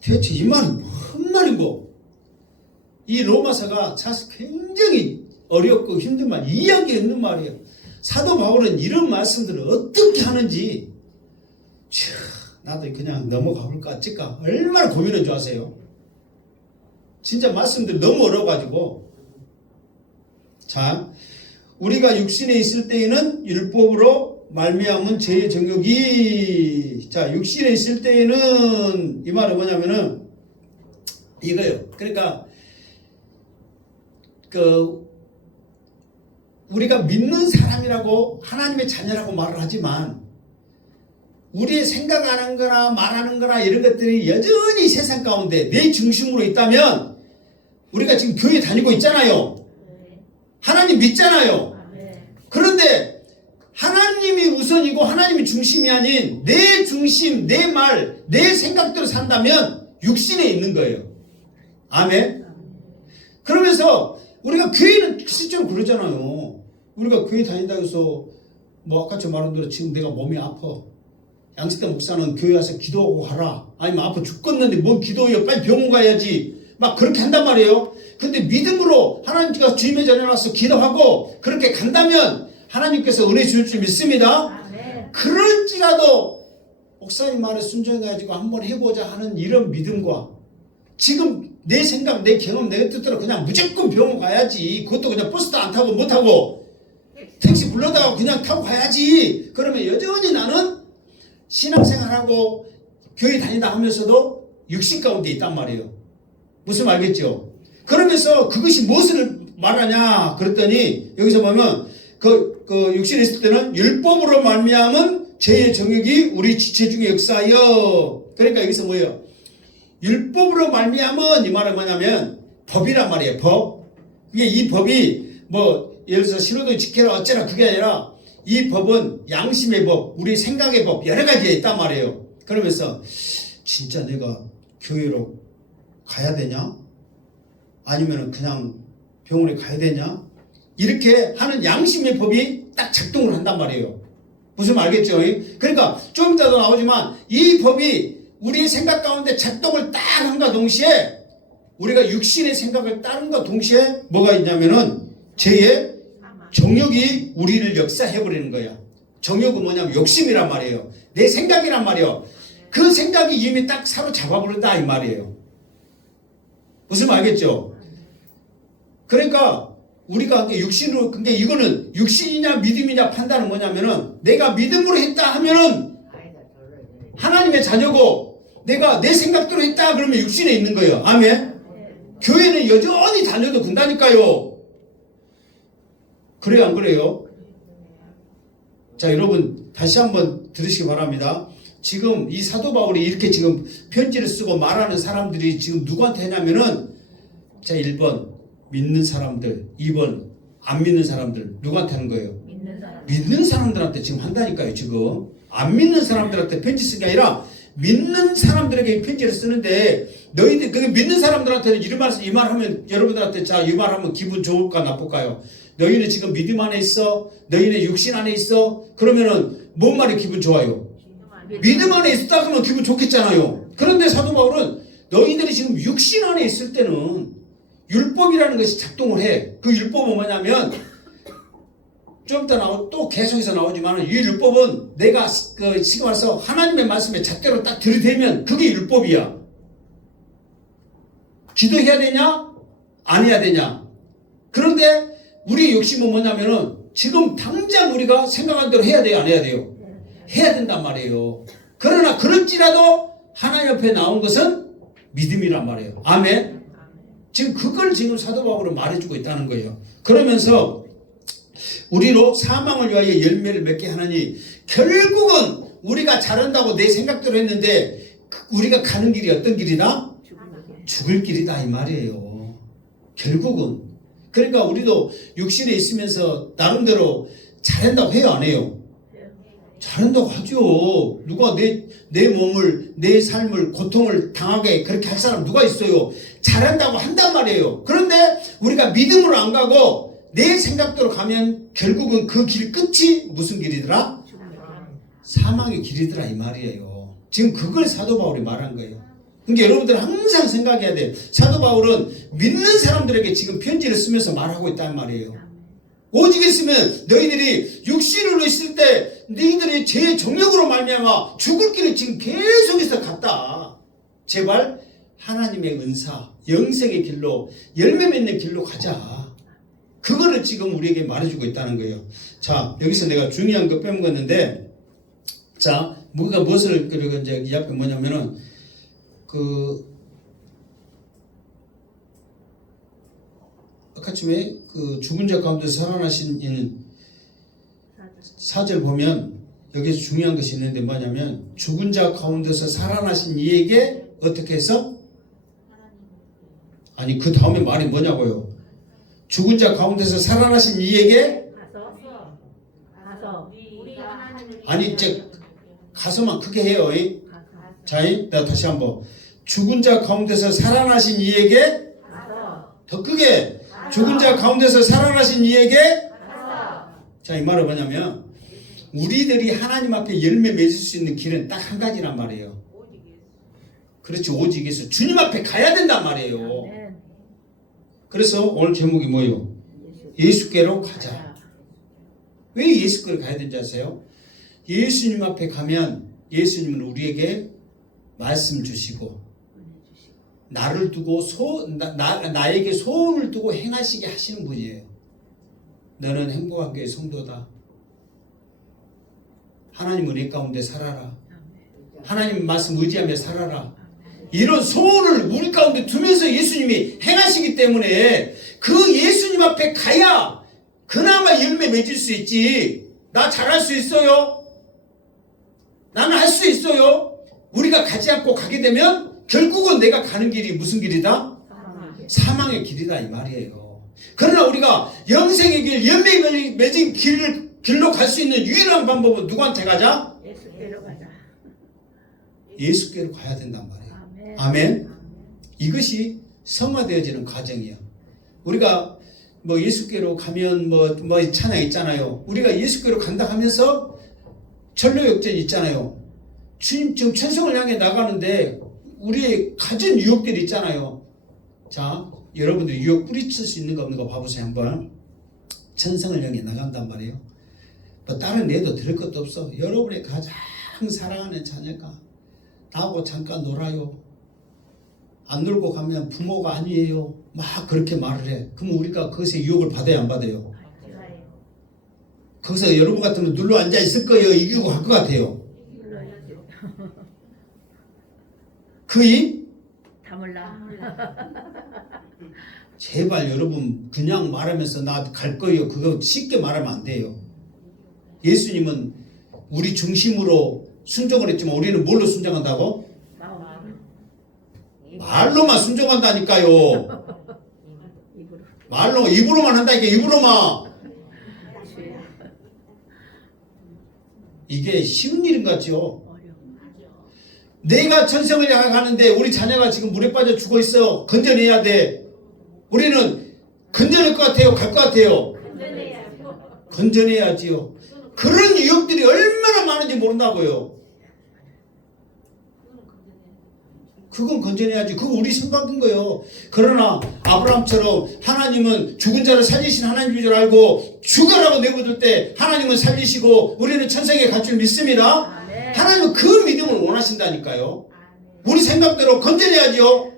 대체 이 말은 뭔 말이고, 이 로마서가 사실 굉장히 어렵고 힘든 말, 이해하기 없는 말이에요. 사도 바울은 이런 말씀들을 어떻게 하는지 나도 그냥 넘어가 볼까 찍까 얼마나 고민한 줄 아세요? 진짜 말씀들이 너무 어려워가지고. 자, 우리가 육신에 있을 때에는 율법으로 말미암은 죄의 정욕이. 자, 육신에 있을 때에는 이 말은 뭐냐면은 이거예요. 그러니까 우리가 믿는 사람이라고 하나님의 자녀라고 말을 하지만 우리의 생각 안 하는 거나 말하는 거나 이런 것들이 여전히 세상 가운데 내 중심으로 있다면 우리가 지금 교회 다니고 있잖아요. 하나님 믿잖아요. 그런데 하나님이 우선이고 하나님이 중심이 아닌 내 중심, 내 말, 내 생각대로 산다면 육신에 있는 거예요. 아멘. 그러면서 우리가 교회는 실제로 그러잖아요. 우리가 교회 다닌다고 해서 뭐 아까 저 말한 대로 지금 내가 몸이 아파. 양식대 목사는 교회 와서 기도하고 가라. 아니면 아파 죽겠는데 뭔 기도해요. 빨리 병원 가야지. 막 그렇게 한단 말이에요. 근데 믿음으로 하나님께서 주님의 전에 와서 기도하고 그렇게 간다면 하나님께서 은혜 주실 줄 믿습니다. 아멘. 그럴지라도 목사님 말에 순종해가지고 한번 해보자 하는 이런 믿음과 지금 내 생각, 내 경험, 내 뜻대로 그냥 무조건 병원 가야지. 그것도 그냥 버스도 안 타고 못 타고 택시 불러다가 그냥 타고 가야지. 그러면 여전히 나는 신앙생활하고 교회 다니다 하면서도 육신 가운데 있단 말이에요. 무슨 말 알겠죠? 그러면서 그것이 무엇을 말하냐 그랬더니 여기서 보면 그 육신에 있을 때는 율법으로 말미암은 죄의 정욕이 우리 지체 중에 역사하여. 그러니까 여기서 뭐예요? 율법으로 말미암은 이 말은 뭐냐면 법이란 말이에요. 법. 이게 이 법이 뭐 예를 들어서 신호등 지켜라 어쩌라 그게 아니라 이 법은 양심의 법, 우리 생각의 법 여러 가지가 있단 말이에요. 그러면서 진짜 내가 교회로 가야 되냐? 아니면 그냥 병원에 가야 되냐? 이렇게 하는 양심의 법이 딱 작동을 한단 말이에요. 무슨 말 알겠죠? 그러니까 좀 이따도 나오지만 이 법이 우리의 생각 가운데 작동을 딱 한과 동시에 우리가 육신의 생각을 따른과 동시에 뭐가 있냐면은 죄의 정욕이 우리를 역사해버리는 거야. 정욕은 뭐냐면 욕심이란 말이에요. 내 생각이란 말이에요. 그 생각이 이미 딱 사로잡아버린다 이 말이에요. 무슨 말 알겠죠? 그러니까 우리가 육신으로, 근데 이거는 육신이냐 믿음이냐 판단은 뭐냐면은 내가 믿음으로 했다 하면은 하나님의 자녀고 내가 내 생각대로 했다 그러면 육신에 있는 거예요. 아멘. 교회는 여전히 달려도 군다니까요. 그래요 안 그래요? 자 여러분 다시 한번 들으시기 바랍니다. 지금 이 사도 바울이 이렇게 지금 편지를 쓰고 말하는 사람들이 지금 누구한테 하냐면은 자 1번 믿는 사람들, 2번 안 믿는 사람들. 누구한테 하는 거예요? 믿는 사람들한테 지금 한다니까요. 지금 안 믿는 사람들한테 편지 쓴 게 아니라 믿는 사람들에게 편지를 쓰는데 너희들 그 믿는 사람들한테는 이 말 하면 여러분들한테 자 이 말 하면 기분 좋을까 나쁠까요? 너희는 지금 믿음 안에 있어? 너희는 육신 안에 있어? 그러면은 뭔 말이 기분 좋아요? 믿음 안에 있다 그러면 기분 좋겠잖아요. 그런데 사도 바울은 너희들이 지금 육신 안에 있을 때는 율법이라는 것이 작동을 해. 그 율법은 뭐냐면 좀 이따 또 계속해서 나오지만 이 율법은 내가 지금 와서 하나님의 말씀에 잣대로 딱 들이대면 그게 율법이야. 기도해야 되냐? 안 해야 되냐? 그런데 우리의 욕심은 뭐냐면은 지금 당장 우리가 생각한 대로 해야 돼요? 안 해야 돼요? 해야 된단 말이에요. 그러나 그럴지라도 하나님 옆에 나온 것은 믿음이란 말이에요. 아멘. 지금 그걸 지금 사도 바울은 말해주고 있다는 거예요. 그러면서 우리로 사망을 위하여 열매를 맺게 하나니 결국은 우리가 잘한다고 내 생각대로 했는데 우리가 가는 길이 어떤 길이다? 죽을 길이다 이 말이에요. 결국은. 그러니까 우리도 육신에 있으면서 나름대로 잘한다고 해요 안 해요? 잘한다고 하죠. 누가 내 몸을 내 삶을 고통을 당하게 그렇게 할 사람 누가 있어요? 잘한다고 한단 말이에요. 그런데 우리가 믿음으로 안 가고 내 생각대로 가면 결국은 그 길 끝이 무슨 길이더라? 사망의 길이더라 이 말이에요. 지금 그걸 사도 바울이 말한 거예요. 그러니까 여러분들 항상 생각해야 돼요. 사도 바울은 믿는 사람들에게 지금 편지를 쓰면서 말하고 있단 말이에요. 오직 있으면 너희들이 육신으로 있을 때 너희들이 죄의 정욕으로 말미암아 죽을 길을 지금 계속해서 갔다. 제발 하나님의 은사, 영생의 길로 열매 맺는 길로 가자. 그거를 지금 우리에게 말해주고 있다는 거예요. 자 여기서 내가 중요한 거 빼먹었는데 자 뭐가 무엇을 그리고 이제 이 앞에 뭐냐면은 아까쯤에 그 죽은 자 가운데 살아나신 이는 4절 보면 여기서 중요한 것이 있는데 뭐냐면 죽은 자 가운데서 살아나신 이에게 어떻게 해서? 아니 그 다음에 말이 뭐냐고요? 죽은 자 가운데서 살아나신 이에게 아니 이제 가서만 크게 해요. 자, 내가 다시 한번 죽은 자 가운데서 살아나신 이에게 더 크게 죽은 자 가운데서 살아나신 이에게 자, 이 말은 뭐냐면 우리들이 하나님 앞에 열매 맺을 수 있는 길은 딱 한 가지란 말이에요. 그렇지 오직 예수 주님 앞에 가야 된단 말이에요. 그래서 오늘 제목이 뭐예요? 예수께로 가자. 왜 예수께로 가야 되는지 아세요? 예수님 앞에 가면 예수님은 우리에게 말씀 주시고 나를 두고 나에게 소원을 두고 행하시게 하시는 분이에요. 너는 행복한 교회 성도다. 하나님 은혜 가운데 살아라. 하나님 말씀 의지하며 살아라. 이런 소원을 우리 가운데 두면서 예수님이 행하시기 때문에 그 예수님 앞에 가야 그나마 열매 맺을 수 있지. 나 잘할 수 있어요? 나는 할 수 있어요? 우리가 가지 않고 가게 되면 결국은 내가 가는 길이 무슨 길이다? 사망의 길이다 이 말이에요. 그러나 우리가 영생의 길, 열매 맺은 길로 갈 수 있는 유일한 방법은 누구한테 가자? 예수께로 가자. 예수께로 가야 된단 말이에요. 아멘. 이것이 성화되어지는 과정이야. 우리가 뭐 예수께로 가면 뭐 찬양 있잖아요. 우리가 예수께로 간다 하면서 전로 역전이 있잖아요. 주님 지금 천성을 향해 나가는데 우리의 가진 유혹들이 있잖아요. 자, 여러분들이 유혹 뿌리칠 수 있는 거 없는 거 봐보세요. 한번. 천성을 향해 나간단 말이에요. 뭐 다른 애도 들을 것도 없어. 여러분의 가장 사랑하는 자녀가 나하고 잠깐 놀아요. 안 놀고 가면 부모가 아니에요. 막 그렇게 말을 해. 그럼 우리가 그것에 유혹을 받아야 안 받아요? 거기서 여러분 같으면 눌러 앉아 있을 거예요? 이기고 갈 것 같아요? 그이? 다 몰라. 제발 여러분 그냥 말하면서 나 갈 거예요. 그거 쉽게 말하면 안 돼요. 예수님은 우리 중심으로 순종을 했지만 우리는 뭘로 순종한다고? 말로만 순종한다니까요. 말로 입으로만 한다니까. 입으로만. 이게 쉬운 일인 것 같죠? 내가 천성을 향해 가는데 우리 자녀가 지금 물에 빠져 죽어 있어. 건져내야 돼. 우리는 건져낼 것 같아요? 갈 것 같아요? 건져내야지요. 그런 유혹들이 얼마나 많은지 모른다고요. 그건 건져내야지. 그거 우리 생각인 거예요. 그러나 아브라함처럼 하나님은 죽은 자를 살리신 하나님인 줄 알고 죽어라고 내버릴 때 하나님은 살리시고 우리는 천성에 갈 줄 믿습니다. 하나님은 그 믿음을 원하신다니까요. 우리 생각대로 건져내야지요.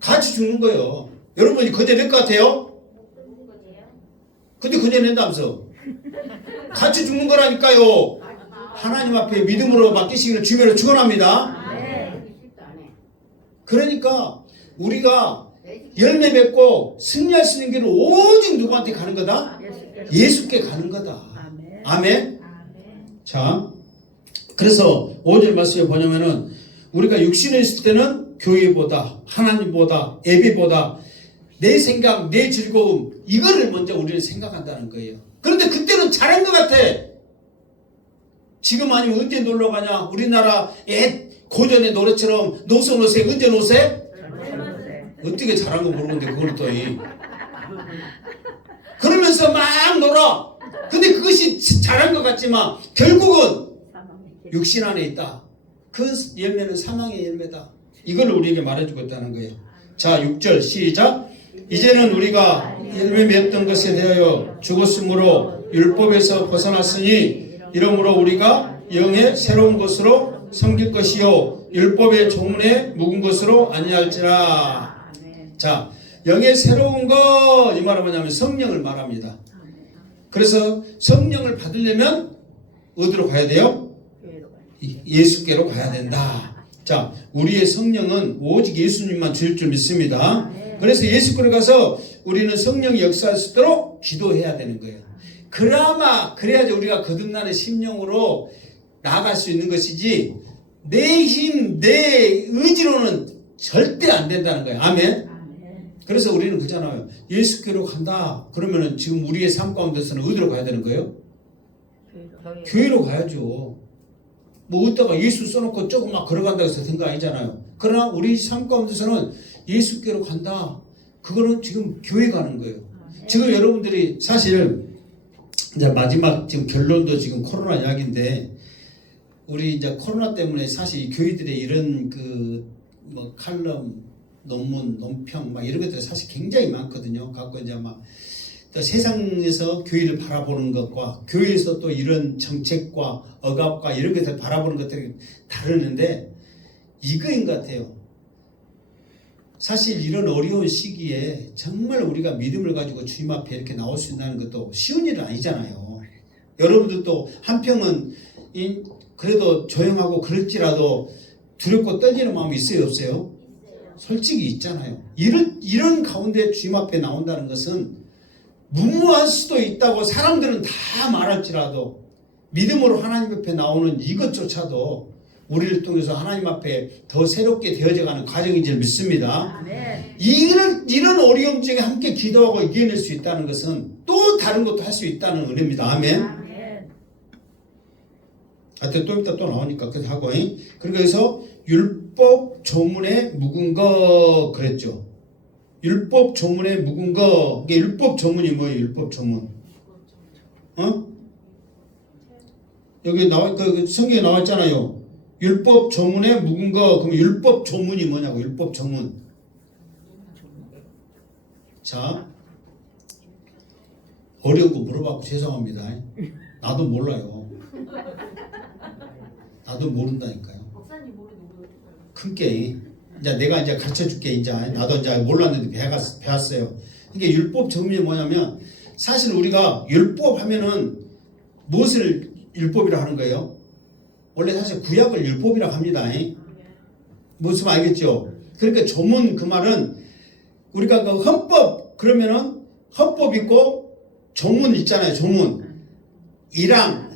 같이 죽는 거예요. 여러분이 건져낼 것 같아요? 근데 건져낸다면서. 같이 죽는 거라니까요. 하나님 앞에 믿음으로 맡기시기를 주면은 축원합니다. 그러니까 우리가 열매 맺고 승리할 수 있는 길은 오직 누구한테 가는 거다? 예수께 가는 거다. 아멘. 자, 그래서 5절 말씀에 보냐면은 우리가 육신에 있을 때는 교회보다 하나님보다 예배보다 내 생각, 내 즐거움 이거를 먼저 우리는 생각한다는 거예요. 그런데 그때는 잘한 것 같아. 지금 아니면 언제 놀러 가냐? 우리나라 고전의 노래처럼 노세 언제 노세? 어떻게 잘한 거 모르는데 그걸 또 그러면서 막 놀아. 근데 그것이 잘한 것 같지만 결국은 육신 안에 있다. 그 열매는 사망의 열매다. 이걸 우리에게 말해주고 있다는 거예요. 자, 6절 시작. 이제는 우리가 열매 맺던 것에 대하여 죽었으므로 율법에서 벗어났으니 이러므로 우리가 영의 새로운 것으로 섬길 것이요 율법의 조문에 묵은 것으로 아니할지라. 자, 영의 새로운 것 이 말은 뭐냐면 성령을 말합니다. 그래서 성령을 받으려면 어디로 가야 돼요? 예수께로 가야 된다. 자, 우리의 성령은 오직 예수님만 주실 줄 믿습니다. 그래서 예수께로 가서 우리는 성령이 역사할 수 있도록 기도해야 되는 거예요. 그래야지 우리가 거듭나는 심령으로 나아갈 수 있는 것이지 내 힘, 내 의지로는 절대 안 된다는 거예요. 아멘. 그래서 우리는 그잖아요. 예수께로 간다. 그러면은 지금 우리의 삶 가운데서는 어디로 가야 되는 거예요? 교회로 가야죠. 뭐 어디다가 예수 써놓고 조금 막 걸어간다고 해서 된 거 아니잖아요. 그러나 우리 삶 가운데서는 예수께로 간다. 그거는 지금 교회 가는 거예요. 지금 여러분들이 사실 이제 마지막 지금 결론도 지금 코로나 이야기인데 우리 이제 코로나 때문에 사실 교회들의 이런 그 뭐 칼럼, 논문, 논평 막 이런 것들이 사실 굉장히 많거든요. 갖고 이제 막 또 세상에서 교회를 바라보는 것과 교회에서 또 이런 정책과 억압과 이런 것들 바라보는 것들이 다르는데 이거인 것 같아요. 사실 이런 어려운 시기에 정말 우리가 믿음을 가지고 주님 앞에 이렇게 나올 수 있다는 것도 쉬운 일은 아니잖아요. 여러분들도 한평은 그래도 조용하고 그럴지라도 두렵고 떨리는 마음이 있어요, 없어요? 솔직히 있잖아요. 이런 가운데 주님 앞에 나온다는 것은 무모할 수도 있다고 사람들은 다 말할지라도 믿음으로 하나님 앞에 나오는 이것조차도 우리를 통해서 하나님 앞에 더 새롭게 되어져가는 과정인 줄 믿습니다. 이런 어려움 중에 함께 기도하고 이겨낼 수 있다는 것은 또 다른 것도 할 수 있다는 은혜입니다. 아멘. 하여튼 또 이따 또 나오니까 그렇게 하고. 그러니까 여기서 율법 조문에 묵은 거 그랬죠. 율법 조문에 묵은 거. 이게 율법 조문이 뭐예요? 율법 조문. 여기 나와 그 성경에 나와 있잖아요. 율법 조문에 묵은 거. 그럼 율법 조문이 뭐냐고. 율법 조문. 자, 어려운 거 물어봤고 죄송합니다. 나도 몰라요. 나도 모른다니까요. 목사님 모르는 거 큰 게. 이제 내가 이제 가르쳐 줄게. 이제 나도 이제 몰랐는데 배웠어요. 이게 율법 조문이 뭐냐면 사실 우리가 율법 하면은 무엇을 율법이라 하는 거예요? 원래 사실 구약을 율법이라고 합니다. 무슨 말 알겠죠? 그러니까 조문 그 말은 우리가 그 헌법 그러면은 헌법 있고 조문 있잖아요. 조문 1항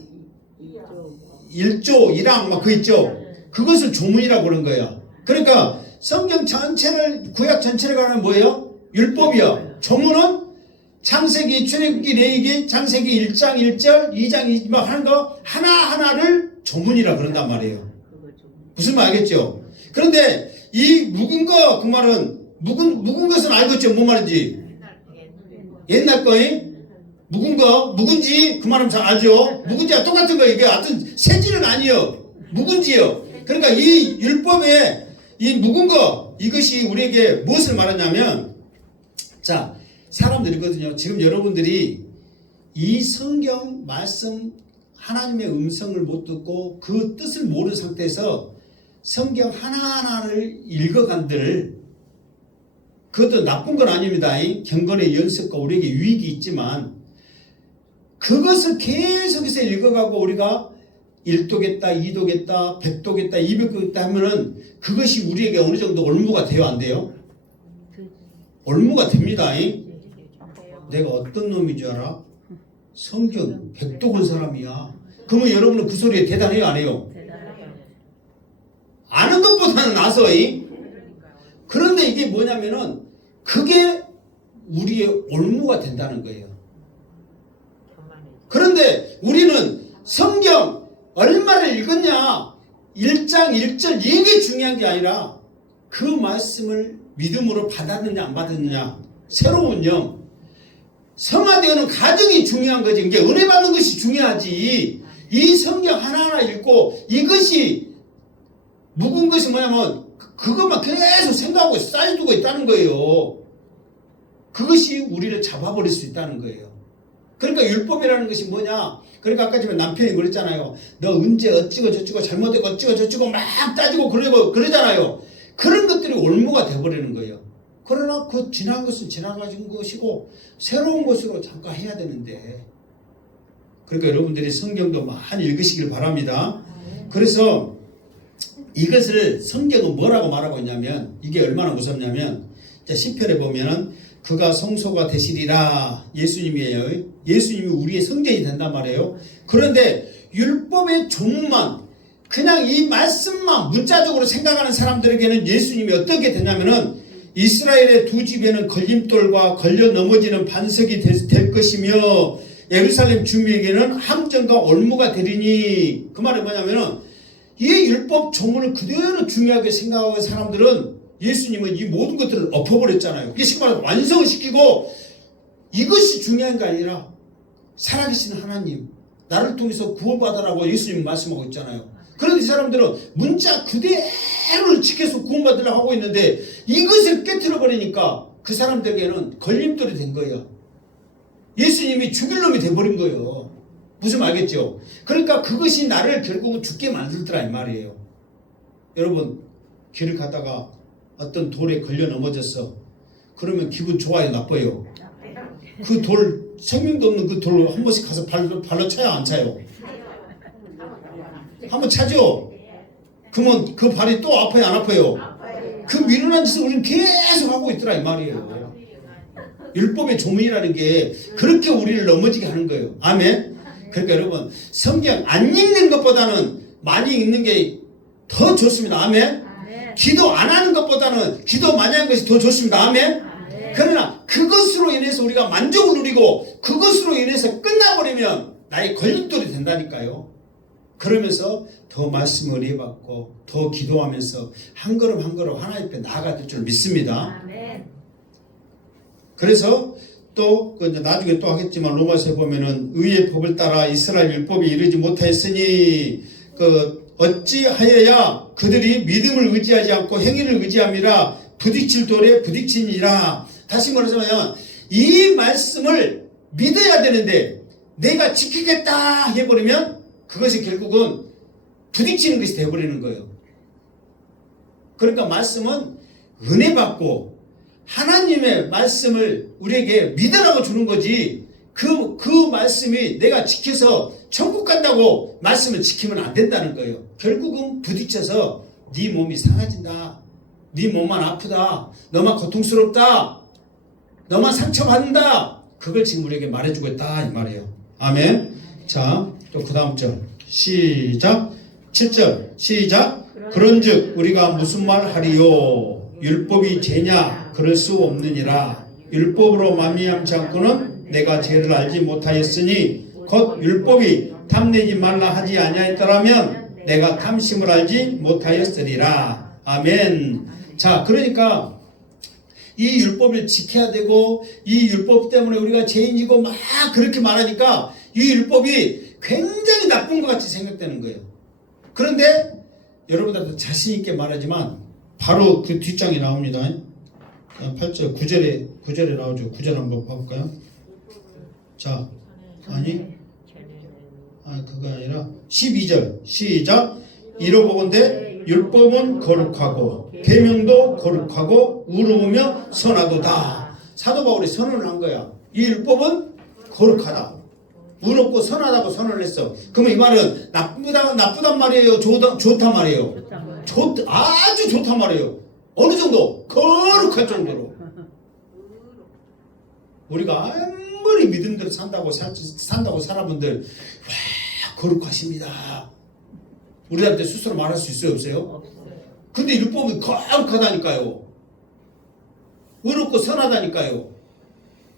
1조 1항 막 그 있죠. 그것을 조문이라고 그런 거야. 그러니까 성경 전체를 구약 전체를 가는 뭐예요? 율법이요. 조문은 창세기, 출애굽기, 레위기, 창세기 1장 1절, 2장 2절 하는 거 하나하나를 조문이라 그런단 말이에요. 무슨 말 알겠죠? 그런데 이 묵은 거 그 말은 묵은 것은 알겠죠? 뭔 말인지. 옛날 거에 묵은 거, 묵은지 그 말은 잘 알죠? 묵은지와 똑같은 거 이게 하여튼 새질은 아니요. 묵은지요. 그러니까 이 율법에 이 묵은 거 이것이 우리에게 무엇을 말하냐면 자 사람들이거든요. 지금 여러분들이 이 성경 말씀 하나님의 음성을 못 듣고 그 뜻을 모르는 상태에서 성경 하나하나를 읽어간들 그것도 나쁜 건 아닙니다. 경건의 연습과 우리에게 유익이 있지만 그것을 계속해서 읽어가고 우리가 1도겠다, 2도겠다, 100도겠다, 200도겠다 하면은 그것이 우리에게 어느 정도 올무가 돼요, 안 돼요? 올무가 됩니다. 내가 어떤 놈인 줄 알아? 성경 100도 본 사람이야. 그러면 여러분은 그 소리에 대단해요, 안 해요? 아는 것보다는 나서. 그런데 이게 뭐냐면은 그게 우리의 올무가 된다는 거예요. 그런데 우리는 성경 얼마를 읽었냐 1장 1절 이게 중요한 게 아니라 그 말씀을 믿음으로 받았느냐 안 받았느냐 새로운 영 성화되는 과정이 중요한 거지. 이게 은혜 받는 것이 중요하지. 이 성경 하나하나 읽고 이것이 묵은 것이 뭐냐면 그것만 계속 생각하고 쌓여두고 있다는 거예요. 그것이 우리를 잡아버릴 수 있다는 거예요. 그러니까 율법이라는 것이 뭐냐? 그러니까 아까 전에 남편이 그랬잖아요. 너 언제 어찌고 저찌고 잘못되고 어찌고 저찌고 막 따지고 그러잖아요. 그런 것들이 올무가 돼버리는 거예요. 그러나 그 지난 것은 지나가진 것이고 새로운 것으로 잠깐 해야 되는데 그러니까 여러분들이 성경도 많이 읽으시길 바랍니다. 그래서 이것을 성경은 뭐라고 말하고 있냐면 이게 얼마나 무섭냐면 시편에 보면은 그가 성소가 되시리라 예수님이에요. 예수님이 우리의 성전이 된단 말이에요. 그런데 율법의 조문만 그냥 이 말씀만 문자적으로 생각하는 사람들에게는 예수님이 어떻게 되냐면은 이스라엘의 두 집에는 걸림돌과 걸려 넘어지는 반석이 될 것이며 예루살렘 주민에게는 함정과 올무가 되리니 그 말은 뭐냐면은 이 율법 조문을 그대로 중요하게 생각하는 사람들은 예수님은 이 모든 것들을 엎어버렸잖아요. 이게 쉽게 말해서 완성을 시키고 이것이 중요한 게 아니라 살아계신 하나님 나를 통해서 구원받으라고 예수님이 말씀하고 있잖아요. 그런데 이 사람들은 문자 그대로를 지켜서 구원받으려고 하고 있는데 이것을 깨트려 버리니까 그 사람들에게는 걸림돌이 된 거예요. 예수님이 죽일 놈이 돼버린 거예요. 무슨 말 알겠죠? 그러니까 그것이 나를 결국은 죽게 만들더라 이 말이에요. 여러분 길을 가다가 어떤 돌에 걸려 넘어졌어. 그러면 기분 좋아요 나빠요? 그 돌 생명도 없는 그 돌 한 번씩 가서 발로 차요 안 차요? 한번 차죠? 그러면 그 발이 또 아파요 안 아파요? 그 미련한 짓을 우리는 계속 하고 있더라 이 말이에요. 율법의 조문이라는 게 그렇게 우리를 넘어지게 하는 거예요. 아멘. 그러니까 여러분 성경 안 읽는 것보다는 많이 읽는 게 더 좋습니다. 아멘. 기도 안 하는 것보다는 기도 많이 하는 것이 더 좋습니다. 아멘. 그러나 그것으로 인해서 우리가 만족을 누리고 그것으로 인해서 끝나버리면 나의 걸림돌이 된다니까요. 그러면서 더 말씀을 이해받고 더 기도하면서 한 걸음 한 걸음 하나님 앞에 나아가야 될 줄 믿습니다. 아멘. 그래서 또 이제 나중에 또 하겠지만 로마서에 보면은 의의 법을 따라 이스라엘 율법이 이르지 못하였으니 어찌하여야 그들이 믿음을 의지하지 않고 행위를 의지함이라 부딪힐 돌에 부딪히니라. 다시 말하자면 이 말씀을 믿어야 되는데 내가 지키겠다 해버리면 그것이 결국은 부딪히는 것이 되어버리는 거예요. 그러니까 말씀은 은혜 받고 하나님의 말씀을 우리에게 믿으라고 주는 거지 그 말씀이 내가 지켜서 천국 간다고 말씀을 지키면 안 된다는 거예요. 결국은 부딪혀서 네 몸이 상해진다. 네 몸만 아프다. 너만 고통스럽다. 너만 상처받는다. 그걸 지금 우리에게 말해주고 있다 이 말이에요. 아멘. 자, 또 그 다음 절 시작. 7절 시작. 그런즉 우리가 무슨 말 하리요? 율법이 죄냐? 그럴 수 없느니라. 율법으로 말미암지 않고는 내가 죄를 알지 못하였으니 곧 율법이 탐내지 말라 하지 아니하였더라면 내가 탐심을 알지 못하였으리라. 아멘. 자, 그러니까 이 율법을 지켜야 되고 이 율법 때문에 우리가 죄인이고 막 그렇게 말하니까 이 율법이 굉장히 나쁜 것 같이 생각되는 거예요. 그런데 여러분들도 자신 있게 말하지만 바로 그 뒷장이 나옵니다. 8절 9절에 나오죠. 9절 한번 봐볼까요? 자, 그거 아니라 12절 시작. 이러보건대 율법은 거룩하고 계명도 거룩하고 의로우며 선하도다. 사도 바울이 선언을 한 거야. 이 율법은 거룩하다. 의롭고 선하다고 선언을 했어. 그러면 이 말은 나쁘단 말이에요? 좋단 말이에요? 아주 좋단 말이에요. 어느 정도? 거룩할 정도로. 우리가 아무리 믿음대로 산다고 사람분들 와 거룩하십니다. 우리한테 스스로 말할 수 있어요? 없어요? 근데 율법이 거룩하다니까요. 의롭고 선하다니까요.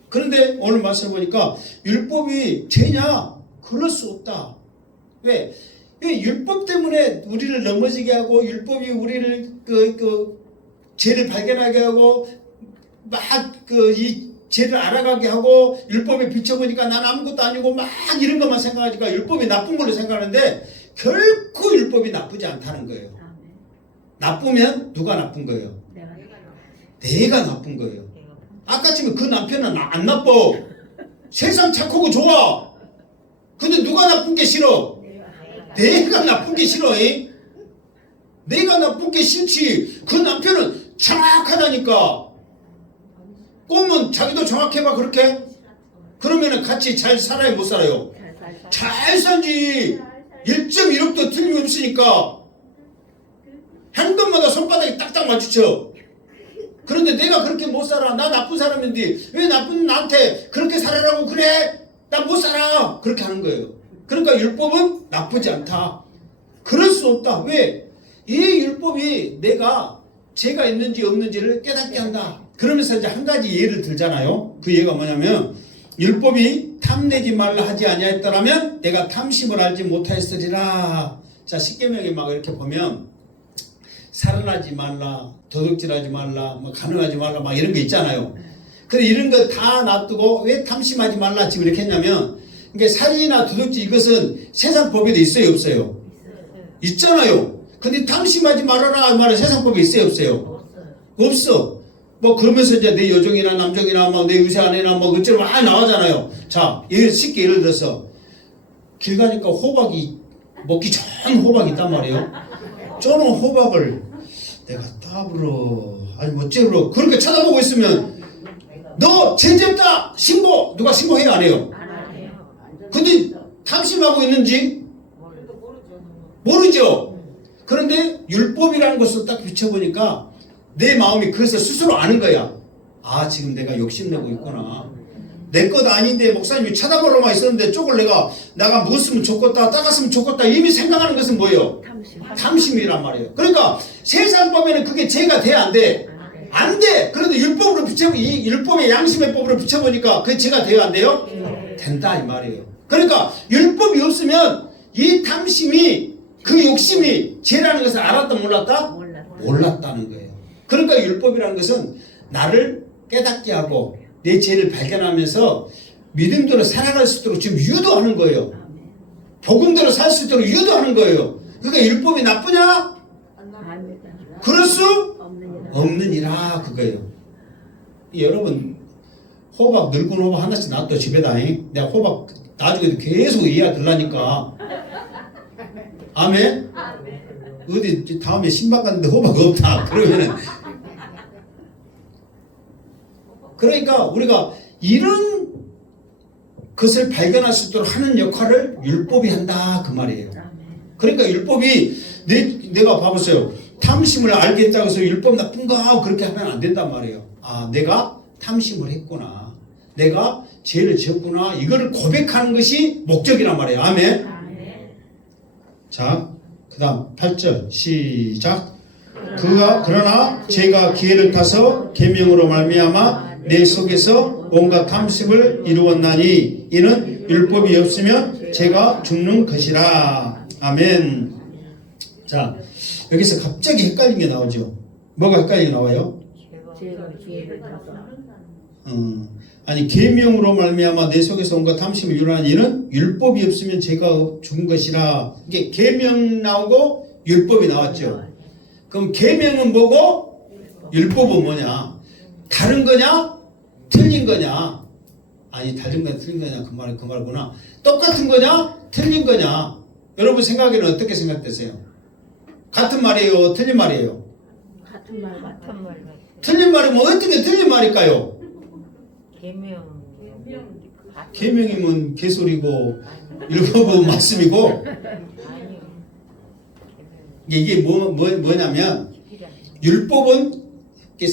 그런데 오늘 말씀을 보니까 율법이 죄냐? 그럴 수 없다. 왜? 율법 때문에 우리를 넘어지게 하고 율법이 우리를 죄를 발견하게 하고 막 이 죄를 알아가게 하고 율법에 비춰보니까 난 아무것도 아니고 막 이런 것만 생각하니까 율법이 나쁜 걸로 생각하는데 결코 율법이 나쁘지 않다는 거예요. 나쁘면 누가 나쁜 거예요? 내가 나쁜 거예요. 아까 지금 그 남편은 안 나빠. 세상 착하고 좋아. 근데 누가 나쁜 게 싫어? 내가 나쁜 게 싫어. 내가 나쁜 게 싫지. 그 남편은 정확하다니까. 꼬면 자기도 정확해봐 그렇게? 그러면은 같이 잘 살아요 못 살아요? 잘 살지. 1.1억도 틀림없으니까 한 것마다 손바닥이 딱딱 맞추쳐. 그런데 내가 그렇게 못 살아. 나 나쁜 사람인데 왜 나쁜 나한테 그렇게 살아라고 그래? 나 못 살아. 그렇게 하는 거예요. 그러니까 율법은 나쁘지 않다. 그럴 수 없다. 왜? 이 율법이 내가 죄가 있는지 없는지를 깨닫게 한다. 그러면서 이제 한 가지 예를 들잖아요. 그 예가 뭐냐면 율법이 탐내지 말라 하지 아니하였더라면 내가 탐심을 알지 못하였으리라. 자, 십계명에 막 이렇게 보면 살인하지 말라, 도둑질하지 말라, 뭐 간음하지 말라, 막 이런 거 있잖아요. 근데 이런 거 다 놔두고 왜 탐심하지 말라 지금 이렇게 했냐면, 이게 살인이나 도둑질 이것은 세상 법에도 있어요, 없어요? 있잖아요. 근데 탐심하지 말아라 말은 세상 법에 있어요, 없어요? 없어. 뭐 그러면서 이제 내 여종이나 남종이나 막 내 유세 아내나 뭐 그처럼 막 나오잖아요. 자, 쉽게 예를 들어서 길 가니까 호박이 먹기 좋은 호박이 있단 말이에요. 저는 호박을 내가 따브러 아니 멋지로 그렇게 쳐다보고 있으면 너 죄졌다 신고 누가 신고해요 안 해요? 근데 탐심하고 있는지 모르죠. 그런데 율법이라는 것을 딱 비춰보니까 내 마음이 그래서 스스로 아는 거야. 아 지금 내가 욕심내고 있구나. 내 것 아닌데 목사님이 쳐다보러만 있었는데 쪽을 내가 먹었으면 좋겠다 따갔으면 좋겠다 이미 생각하는 것은 뭐예요? 탐심이란 말이에요. 그러니까 세상 법에는 그게 죄가 돼 안 돼? 안 돼. 그래도 율법으로 이 율법의 양심의 법으로 비춰보니까 그게 죄가 돼요 안 돼요? 된다 이 말이에요. 그러니까 율법이 없으면 이 탐심이 그 욕심이 죄라는 것을 알았다 몰랐다? 몰랐다. 몰랐다는 거예요. 그러니까 율법이라는 것은 나를 깨닫게 하고 내 죄를 발견하면서 믿음대로 살아갈 수 있도록 지금 유도하는 거예요. 아멘. 복음대로 살 수 있도록 유도하는 거예요. 그러니까 율법이 나쁘냐? 아닙니다. 그럴 수 없느니라. 없느니라 그거예요. 여러분 호박 늙은 호박 하나씩 놔둬 집에다. 내가 호박 나중에도 계속 이해가 들라니까. 아멘? 어디 다음에 신방 갔는데 호박 없다 그러면은 그러니까 우리가 이런 것을 발견할 수 있도록 하는 역할을 율법이 한다 그 말이에요. 아멘. 그러니까 율법이 내가 봐보세요. 탐심을 알겠다고 해서 율법 나쁜가 그렇게 하면 안 된단 말이에요. 아 내가 탐심을 했구나. 내가 죄를 지었구나. 이거를 고백하는 것이 목적이란 말이에요. 아멘. 아멘. 자, 그 다음 8절 시작. 그러나 제가 기회를 타서 계명으로 말미암아 내 속에서 온갖 탐심을 이루었나니 이는 율법이 없으면 제가 죽는 것이라. 아멘. 자, 여기서 갑자기 헷갈린 게 나오죠. 뭐가 헷갈리게 나와요? 제가 기회를 타서 아니 계명으로 말미암아 내 속에서 온갖 탐심을 이루나니 이는 율법이 없으면 제가 죽은 것이라. 이게 계명 나오고 율법이 나왔죠. 그럼 계명은 뭐고 율법은 뭐냐? 다른 거냐? 틀린 거냐? 아니 다른 거냐 틀린 거냐 그 말구나. 똑같은 거냐? 틀린 거냐? 여러분 생각에는 어떻게 생각되세요? 같은 말이에요? 틀린 말이에요? 같은 말 같아. 같은 말 같아. 틀린 말이면 어떻게 틀린 말일까요? 계명. 계명이면 개소리고 율법은 말씀이고. 아니요. 이게 뭐냐면 율법은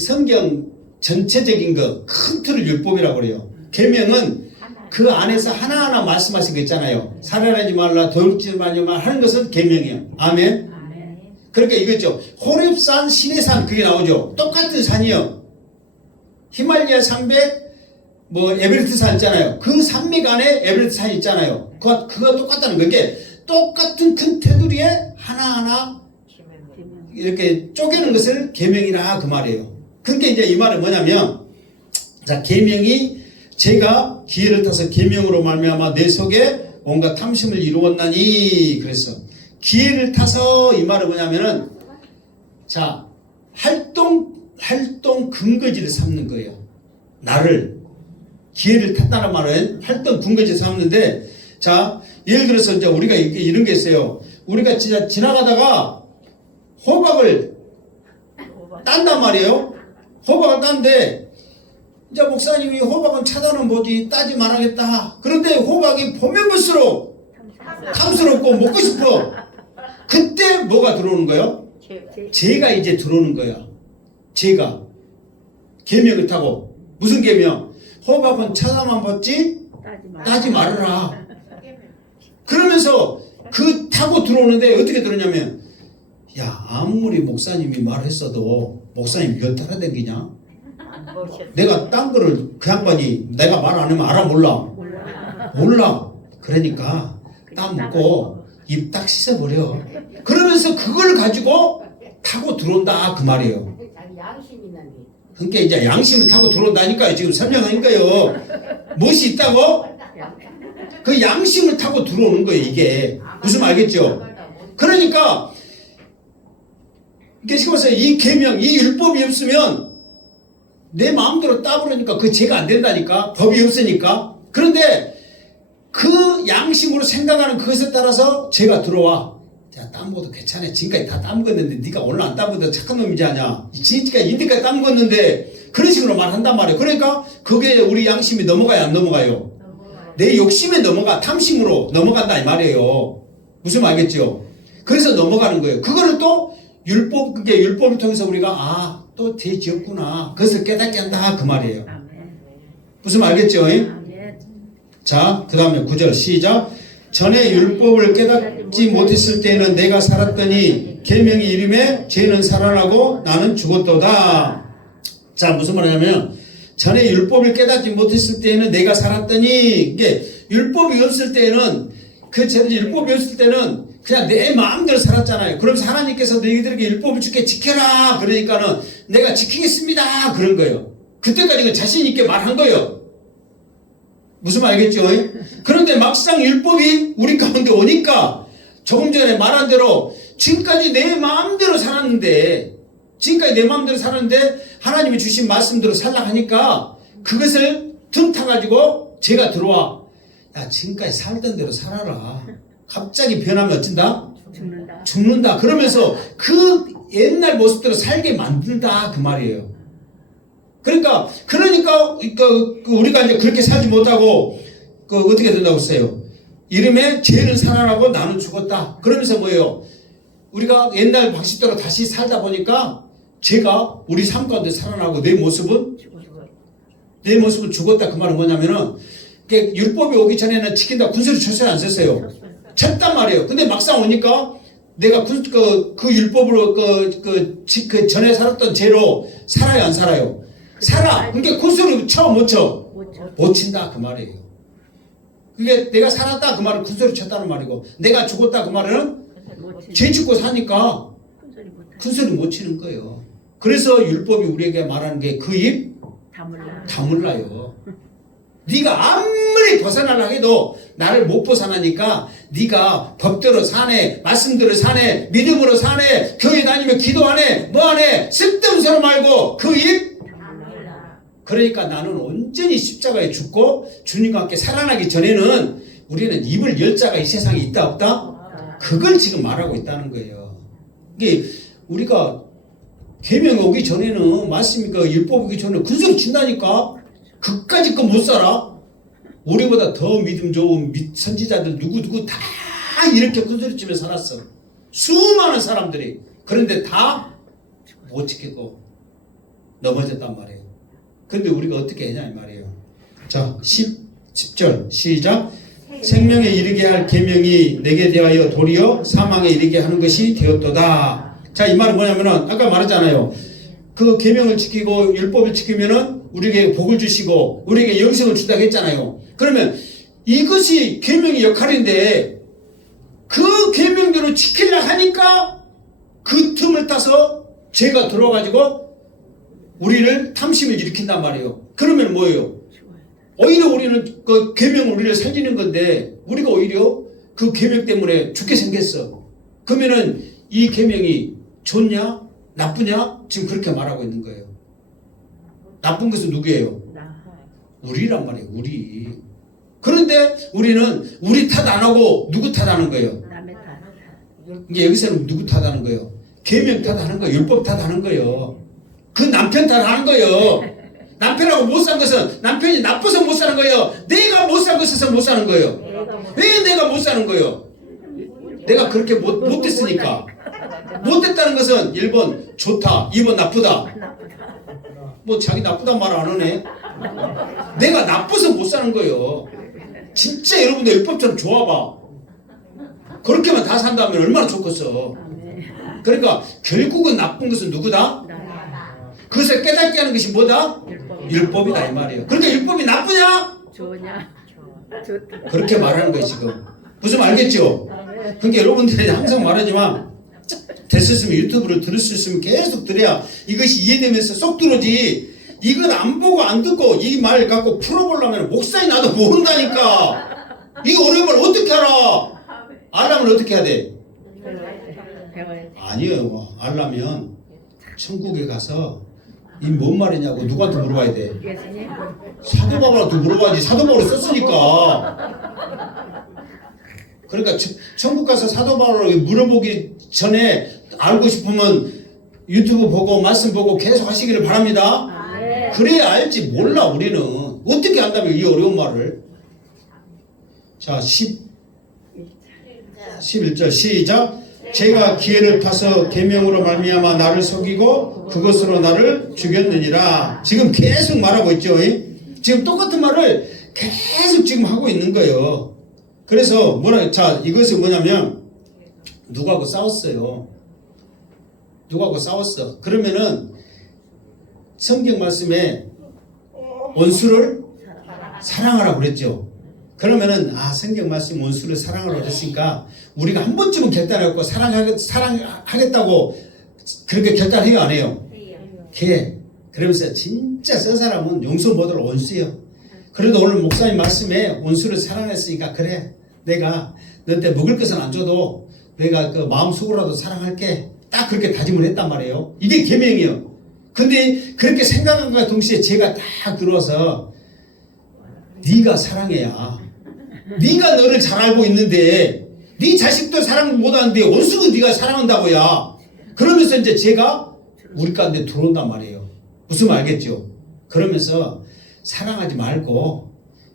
성경 전체적인 거 큰 틀을 율법이라고 그래요. 계명은 그 안에서 하나하나 말씀하신 거 있잖아요. 살인하지 말라, 도둑질하지 말라 하는 것은 계명이에요. 아멘. 아멘. 그러니까 이거죠. 호렙산, 시내산 그게 나오죠. 똑같은 산이요. 히말리아 산맥, 에베레스트 산 있잖아요. 그 산맥 안에 에베레스트 산이 있잖아요. 그거 똑같다는 거. 이게 똑같은 큰 테두리에 하나하나 계명. 이렇게 쪼개는 것을 계명이라 그 말이에요. 그러니까 이제 이 말은 뭐냐면, 자 계명이 제가 기회를 타서 계명으로 말미암아 내 속에 온갖 탐심을 이루었나니 그랬어. 기회를 타서 이 말은 뭐냐면은 자 활동 근거지를 삼는 거예요. 나를 기회를 탔다는 말은 활동 근거지를 삼는데 자 예를 들어서 이제 우리가 이런 게 있어요. 우리가 진짜 지나가다가 호박을 딴단 말이에요. 호박을 딴데 이제 목사님이 호박은 차단은 뭐지 따지 말아야겠다. 그런데 호박이 보면 볼수록 탐스럽고 먹고 싶어. 그때 뭐가 들어오는 거예요? 죄가 이제 들어오는 거야. 죄가 계명을 타고 무슨 계명? 호박은 차단만 벗지 따지 말아라. 그러면서 그 타고 들어오는데 어떻게 들었냐면 야 아무리 목사님이 말했어도 목사님 이거 따라다니냐? 내가 딴 거를 그 양반이 내가 말 안 하면 알아 몰라. 그러니까 땀 먹고 입 딱 씻어버려. 그러면서 그걸 가지고 타고 들어온다 그 말이에요. 그러니까 이제 양심을 타고 들어온다니까요. 지금 설명하니까요. 무엇이 있다고? 그 양심을 타고 들어오는 거예요. 이게 무슨 말 알겠죠? 그러니까 이게 보세요. 이 계명, 이 율법이 없으면 내 마음대로 따부르니까 그 죄가 안 된다니까. 법이 없으니까. 그런데 그 양심으로 생각하는 그것에 따라서 죄가 들어와. 자, 땀 먹어도 괜찮아. 지금까지 다 땀 먹었는데 네가 오늘 안 땀 먹어도 착한 놈이지 않냐. 지금까지 인데까지 땀 먹었는데 그런 식으로 말한단 말이에요. 그러니까 그게 우리 양심이 넘어가요 안 넘어가요? 내 욕심에 넘어가. 탐심으로 넘어간다 이 말이에요. 무슨 말 알겠죠? 그래서 넘어가는 거예요. 그거를 또 그게 율법을 통해서 우리가 또 죄 지었구나. 그것을 깨닫게 한다 그 말이에요. 무슨 말 알겠죠? 자, 그 다음에 9절 시작. 전에 율법을 깨닫지 못했을 때는 내가 살았더니 계명이 이름에 죄는 살아나고 나는 죽었도다. 자, 무슨 말이냐면 전에 율법을 깨닫지 못했을 때는 내가 살았더니 이게 율법이 없을 때는 그 제대로 율법이었을 때는 그냥 내 마음대로 살았잖아요. 그러면서 하나님께서 너희들에게 율법을 줄게 지켜라. 그러니까는 내가 지키겠습니다. 그런 거예요. 그때까지는 자신 있게 말한 거예요. 무슨 말 알겠죠? 그런데 막상 율법이 우리 가운데 오니까 조금 전에 말한 대로 지금까지 내 마음대로 살았는데 하나님이 주신 말씀대로 살라 하니까 그것을 틈타가지고 제가 들어와. 야, 지금까지 살던 대로 살아라. 갑자기 변하면 어쩐다? 죽는다. 그러면서 그 옛날 모습대로 살게 만든다. 그 말이에요. 그러니까 우리가 이제 그렇게 살지 못하고 어떻게 된다고 했어요? 이름에 죄는 살아나고 나는 죽었다. 그러면서 뭐예요? 우리가 옛날 방식대로 다시 살다 보니까 죄가 우리 삶 가운데 살아나고 내 모습은 죽었다. 그 말은 뭐냐면은 율법이 오기 전에는 지킨다 군소리 쳤어요, 안 썼어요? 쳤단 말이에요. 근데 막상 오니까 내가 그 율법으로 그 전에 살았던 죄로 살아요, 안 살아요? 살아. 그러니까 군소리 쳐, 못 쳐? 못 친다. 그 말이에요. 그게 내가 살았다. 그 말은 군소리 쳤다는 말이고, 내가 죽었다. 그 말은 죄 짓고 사니까 큰소리 못 치는 거예요. 그래서 율법이 우리에게 말하는 게 그 입 다물라요. 네가 아무리 벗어나려고 해도 나를 못 벗어나니까 네가 법대로 사네, 말씀대로 사네, 믿음으로 사네, 교회 다니며 기도하네, 뭐하네, 쓸데없는 소리 말고 그 입 그러니까 나는 온전히 십자가에 죽고 주님과 함께 살아나기 전에는 우리는 입을 열 자가 이 세상에 있다 없다? 그걸 지금 말하고 있다는 거예요. 이게 우리가 계명 오기 전에는 맞습니까? 율법 오기 전에 군소리 친다니까. 그까짓 거 못 살아. 우리보다 더 믿음 좋은 선지자들 누구 다 이렇게 군소리 치며 살았어. 수많은 사람들이. 그런데 다 못 지키고 넘어졌단 말이에요. 근데 우리가 어떻게 했냐 이 말이에요. 자, 10절 시작. 생명에 이르게 할 계명이 내게 대하여 도리어 사망에 이르게 하는 것이 되었도다. 자, 이 말은 뭐냐면은 아까 말했잖아요. 그 계명을 지키고 율법을 지키면은 우리에게 복을 주시고 우리에게 영생을 준다고 했잖아요. 그러면 이것이 계명의 역할인데 그 계명대로 지키려 하니까 그 틈을 타서 죄가 들어와가지고 우리를 탐심을 일으킨단 말이에요. 그러면 뭐예요? 오히려 우리는 그 계명을 우리를 살리는 건데 우리가 오히려 그 계명 때문에 죽게 생겼어. 그러면은 이 계명이 좋냐 나쁘냐 지금 그렇게 말하고 있는 거예요. 나쁜 것은 누구예요? 우리란 말이에요. 우리. 그런데 우리는 우리 탓 안 하고 누구 탓하는 거예요? 이게 여기서는 누구 탓하는 거예요? 계명 탓하는 거예요. 율법 탓하는 거예요. 그 남편 탓하는 거예요. 남편하고 못 산 것은 남편이 나빠서 못 사는 거예요. 내가 못 산 것에서 못 사는 거예요. 왜 내가 못 사는 거예요? 내가 그렇게 못됐으니까. 못됐다는 것은 1번 좋다, 2번 나쁘다. 뭐 자기 나쁘단 말 안 하네. 내가 나빠서 못 사는 거예요. 진짜 여러분들 율법처럼 좋아봐. 그렇게만 다 산다면 얼마나 좋겠어. 그러니까 결국은 나쁜 것은 누구다? 그것을 깨닫게 하는 것이 뭐다? 율법이다 이 말이에요. 그러니까 율법이 나쁘냐? 좋냐? 좋다. 그렇게 말하는 거예요 지금. 무슨 말 알겠죠? 그러니까 여러분들이 항상 말하지만 됐었으면 유튜브를 들을 수 있으면 계속 들어야 이것이 이해되면서 쏙 들어오지. 이건 안 보고 안 듣고 이 말 갖고 풀어보려면 목사님 나도 모른다니까. 이 어려운 걸 어떻게 알아? 알려면 어떻게 해야 돼? 배워야지. 아니에요. 알려면 천국에 가서 이 뭔 말이냐고 누구한테 물어봐야 돼? 예수님. 사도 바울한테 물어봐야지. 사도 바울이 썼으니까. 그러니까 천국 가서 사도 바울에게 물어보기 전에 알고 싶으면 유튜브 보고 말씀 보고 계속 하시기를 바랍니다. 그래야 알지. 몰라 우리는. 어떻게 안다며 이 어려운 말을. 자 11절 시작. 제가 기회를 타서 계명으로 말미암아 나를 속이고 그것으로 나를 죽였느니라. 지금 계속 말하고 있죠. 지금 똑같은 말을 계속 지금 하고 있는 거예요. 그래서 자 이것이 뭐냐면 누구하고 싸웠어요. 누구하고 싸웠어. 그러면은 성경 말씀에 원수를 사랑하라고 그랬죠. 그러면은 성경 말씀 원수를 사랑하라고 했으니까 우리가 한 번쯤은 결단하고 사랑하겠다고 그렇게 결단해요, 안 해요? 해. 그러면서 진짜 저 사람은 용서 못할 원수예요. 그래도 오늘 목사님 말씀에 원수를 사랑했으니까 그래, 내가 너한테 먹을 것은 안 줘도 내가 그 마음속으로라도 사랑할게. 딱 그렇게 다짐을 했단 말이에요. 이게 계명이에요. 근데 그렇게 생각한과 동시에 제가 딱 들어와서 네가 사랑해야 네가 너를 잘 알고 있는데 네 자식도 사랑 못하는데 원수도 네가 사랑한다고야. 그러면서 이제 제가 우리 가운데 들어온단 말이에요. 무슨 말 알겠죠? 그러면서 사랑하지 말고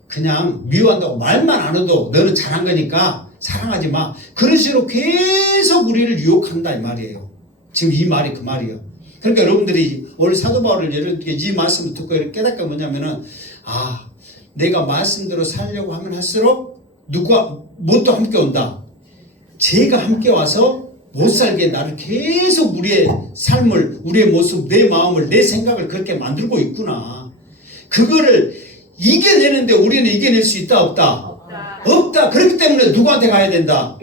그냥 미워한다고 말만 안 해도 너는 잘한 거니까 사랑하지 마. 그런 식으로 계속 우리를 유혹한다 이 말이에요. 지금 이 말이 그 말이에요. 그러니까 여러분들이 오늘 사도 바울을 이렇게 이 말씀을 듣고 이렇게 깨닫게 뭐냐면은 내가 말씀대로 살려고 하면 할수록 누가 뭣도 함께 온다. 제가 함께 와서 못 살게 나를 계속 우리의 삶을, 우리의 모습, 내 마음을, 내 생각을 그렇게 만들고 있구나. 그거를 이겨내는데 우리는 이겨낼 수 있다 없다? 없다. 그렇기 때문에 누구한테 가야 된다?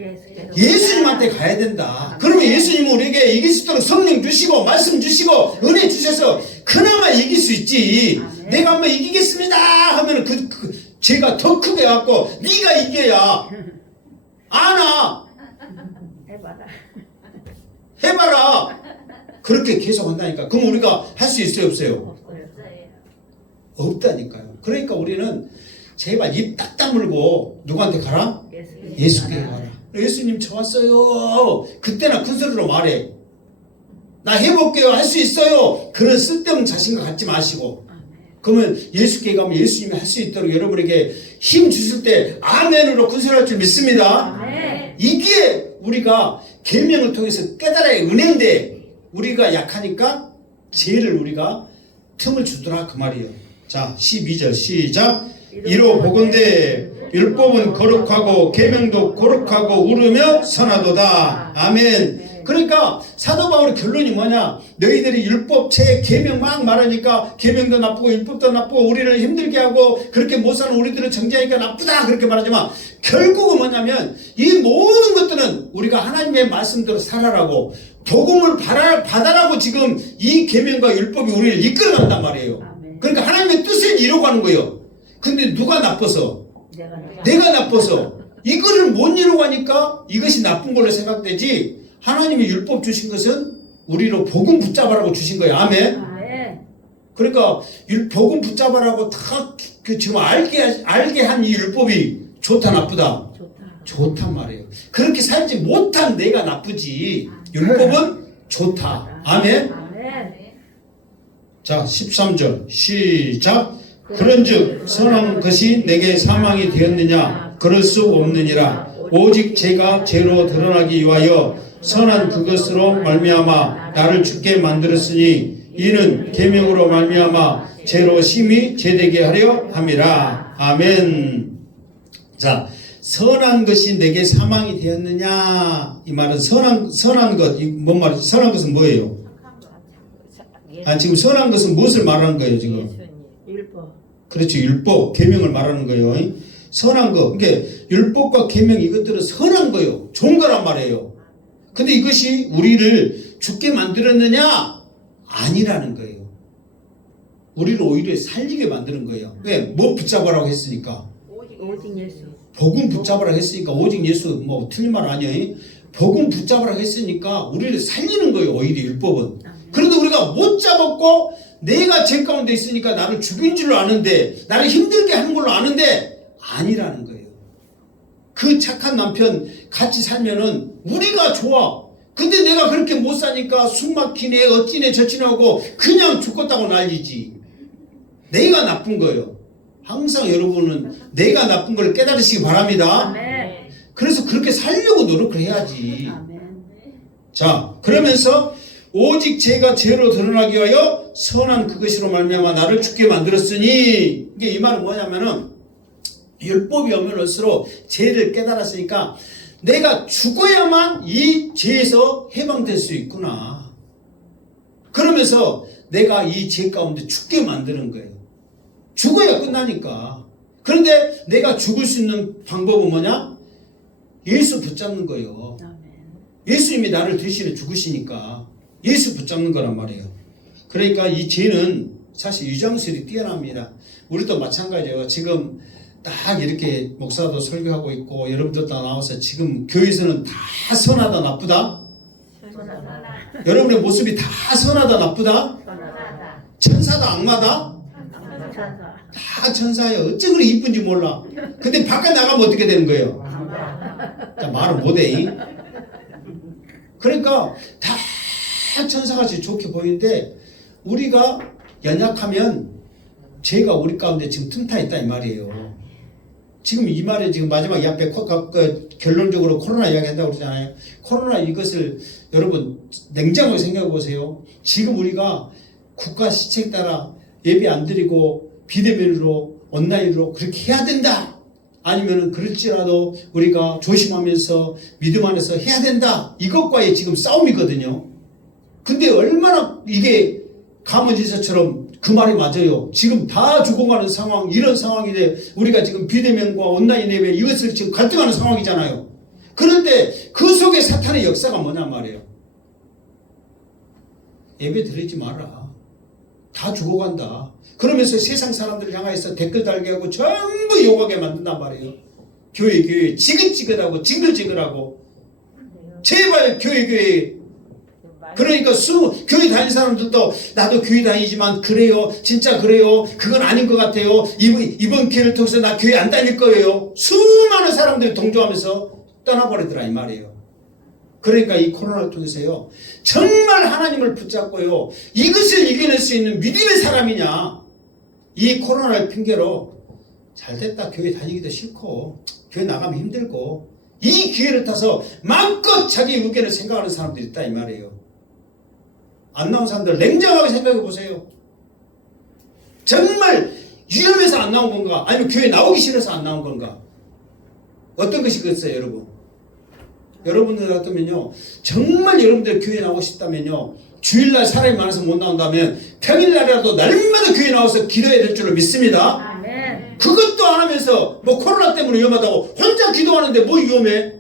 예수님한테 가야 된다. 그러면 예수님은 우리에게 이길 수 있도록 성령 주시고 말씀 주시고 은혜 주셔서 그나마 이길 수 있지. 내가 한번 이기겠습니다 하면은 죄가 더 크게 갖고 네가 이겨야 안아. 해봐라. 그렇게 계속 한다니까. 그럼 우리가 할 수 있어요 없어요? 없다니까요. 그러니까 우리는 제발 입 딱 다물고 누구한테 가라? 예수께 가라. 예수님 저 왔어요. 그때나 큰 소리로 말해. 나 해볼게요. 할 수 있어요. 그런 쓸데없는 자신감 갖지 마시고. 그러면 예수께 가면 예수님이 할 수 있도록 여러분에게 힘 주실 때 아멘으로 큰 소리 할 줄 믿습니다. 이게 우리가 계명을 통해서 깨달아야 은혜인데 우리가 약하니까 죄를 우리가 틈을 주더라 그 말이에요. 자 12절 시작. 이로 보건대 율법은 거룩하고 계명도 거룩하고 우르며 선하도다. 아멘. 그러니까 사도 바울의 결론이 뭐냐? 너희들이 율법체 계명 막 말하니까 계명도 나쁘고 율법도 나쁘고 우리를 힘들게 하고 그렇게 못 사는 우리들을 정죄하니까 나쁘다 그렇게 말하지만 결국은 뭐냐면 이 모든 것들은 우리가 하나님의 말씀대로 살아라고 복음을 받아라고 지금 이 계명과 율법이 우리를 이끌어간단 말이에요. 그러니까 하나님의 뜻을 이루고 가는 거예요. 근데 누가 나빠서? 내가 나빠서 이거를 못 이루고 하니까 이것이 나쁜 걸로 생각되지 하나님이 율법 주신 것은 우리로 복음 붙잡아라고 주신 거예요. 아멘. 그러니까 복음 붙잡아라고 다 지금 알게 한 이 율법이 좋다 나쁘다? 좋단 말이에요. 그렇게 살지 못한 내가 나쁘지 율법은 좋다. 아멘. 자 13절 시작. 그런즉 선한 것이 내게 사망이 되었느냐? 그럴 수 없느니라. 오직 죄가 죄로 드러나기 위하여 선한 그것으로 말미암아 나를 죽게 만들었으니 이는 계명으로 말미암아 죄로 심히 죄되게 하려 함이라. 아멘. 자 선한 것이 내게 사망이 되었느냐 이 말은 선한 것 뭔 말이지? 선한 것은 뭐예요? 지금 선한 것은 무엇을 말하는 거예요 지금? 율법. 그렇죠. 율법, 계명을 말하는 거예요. 선한 거. 그러니까 율법과 계명 이것들은 선한 거예요. 좋은 거란 말이에요. 근데 이것이 우리를 죽게 만들었느냐? 아니라는 거예요. 우리를 오히려 살리게 만드는 거예요. 왜? 뭐 붙잡으라고 했으니까? 오직 예수. 복음 붙잡으라고 했으니까 오직 예수 뭐 틀린 말 아니에요. 복음 붙잡으라고 했으니까 우리를 살리는 거예요. 오히려 율법은. 그런데 우리가 못 잡았고 내가 죄 가운데 있으니까 나를 죽인 줄로 아는데 나를 힘들게 하는 걸로 아는데 아니라는 거예요. 그 착한 남편 같이 살면은 우리가 좋아. 근데 내가 그렇게 못 사니까 숨 막히네 어찌네 저찌네 하고 그냥 죽겠다고 난리지. 내가 나쁜 거예요. 항상 여러분은 내가 나쁜 걸 깨달으시기 바랍니다. 그래서 그렇게 살려고 노력을 해야지. 자 그러면서 오직 죄가 죄로 드러나기 위하여 선한 그것으로 말미암아 나를 죽게 만들었으니 이게 이 말은 뭐냐면은 율법이 오면 올수록 죄를 깨달았으니까 내가 죽어야만 이 죄에서 해방될 수 있구나. 그러면서 내가 이 죄 가운데 죽게 만드는 거예요. 죽어야 끝나니까. 그런데 내가 죽을 수 있는 방법은 뭐냐? 예수 붙잡는 거예요. 아멘. 예수님이 나를 대신에 죽으시니까 예수 붙잡는 거란 말이에요. 그러니까 이 죄는 사실 유장술이 뛰어납니다. 우리도 마찬가지예요. 지금 딱 이렇게 목사도 설교하고 있고 여러분들 다 나와서 지금 교회에서는 다 선하다 나쁘다? 여러분의 모습이 다 선하다 나쁘다? 천사다 악마다? 천사. 다 천사예요. 어째 그리 이쁜지 몰라. 근데 바깥 나가면 어떻게 되는 거예요? 말을 못해. 그러니까 다 천사같이 좋게 보이는데 우리가 연약하면 죄가 우리 가운데 지금 틈타 있다 이 말이에요. 지금 이 말에 지금 마지막 앞에 결론적으로 코로나 이야기한다고 그러잖아요. 코로나 이것을 여러분 냉정하게 생각해 보세요. 지금 우리가 국가 시책 따라 예배 안 드리고 비대면으로 온라인으로 그렇게 해야 된다. 아니면은 그럴지라도 우리가 조심하면서 믿음 안에서 해야 된다. 이것과의 지금 싸움이거든요. 근데 얼마나 이게 가문지서처럼 그 말이 맞아요. 지금 다 죽어가는 상황, 이런 상황인데 우리가 지금 비대면과 온라인 예배 이것을 지금 갈등하는 상황이잖아요. 그럴 때 그 속에 사탄의 역사가 뭐냐 말이에요. 예배 드리지 마라. 다 죽어간다. 그러면서 세상 사람들을 향해서 댓글 달게 하고 전부 욕하게 만든단 말이에요. 교회 지긋지긋하고 징글징글하고 제발 교회 그러니까 교회 다니는 사람들도 나도 교회 다니지만 그래요 진짜 그래요 그건 아닌 것 같아요 이번 기회를 통해서 나 교회 안 다닐 거예요. 수많은 사람들이 동조하면서 떠나버리더라 이 말이에요. 그러니까 이 코로나를 통해서요 정말 하나님을 붙잡고요 이것을 이겨낼 수 있는 믿음의 사람이냐. 이 코로나를 핑계로 잘됐다 교회 다니기도 싫고 교회 나가면 힘들고 이 기회를 타서 마음껏 자기 의견을 생각하는 사람들이 있다 이 말이에요. 안 나온 사람들 냉정하게 생각해 보세요. 정말 위험해서 안 나온 건가 아니면 교회 나오기 싫어서 안 나온 건가. 어떤 것이 그랬어요 여러분. 여러분들 같으면요 정말 여러분들 교회 나오고 싶다면요 주일날 사람이 많아서 못 나온다면 평일날이라도 날마다 교회 나와서 기도해야 될 줄로 믿습니다. 아멘. 그것도 안 하면서 뭐 코로나 때문에 위험하다고 혼자 기도하는데 뭐 위험해?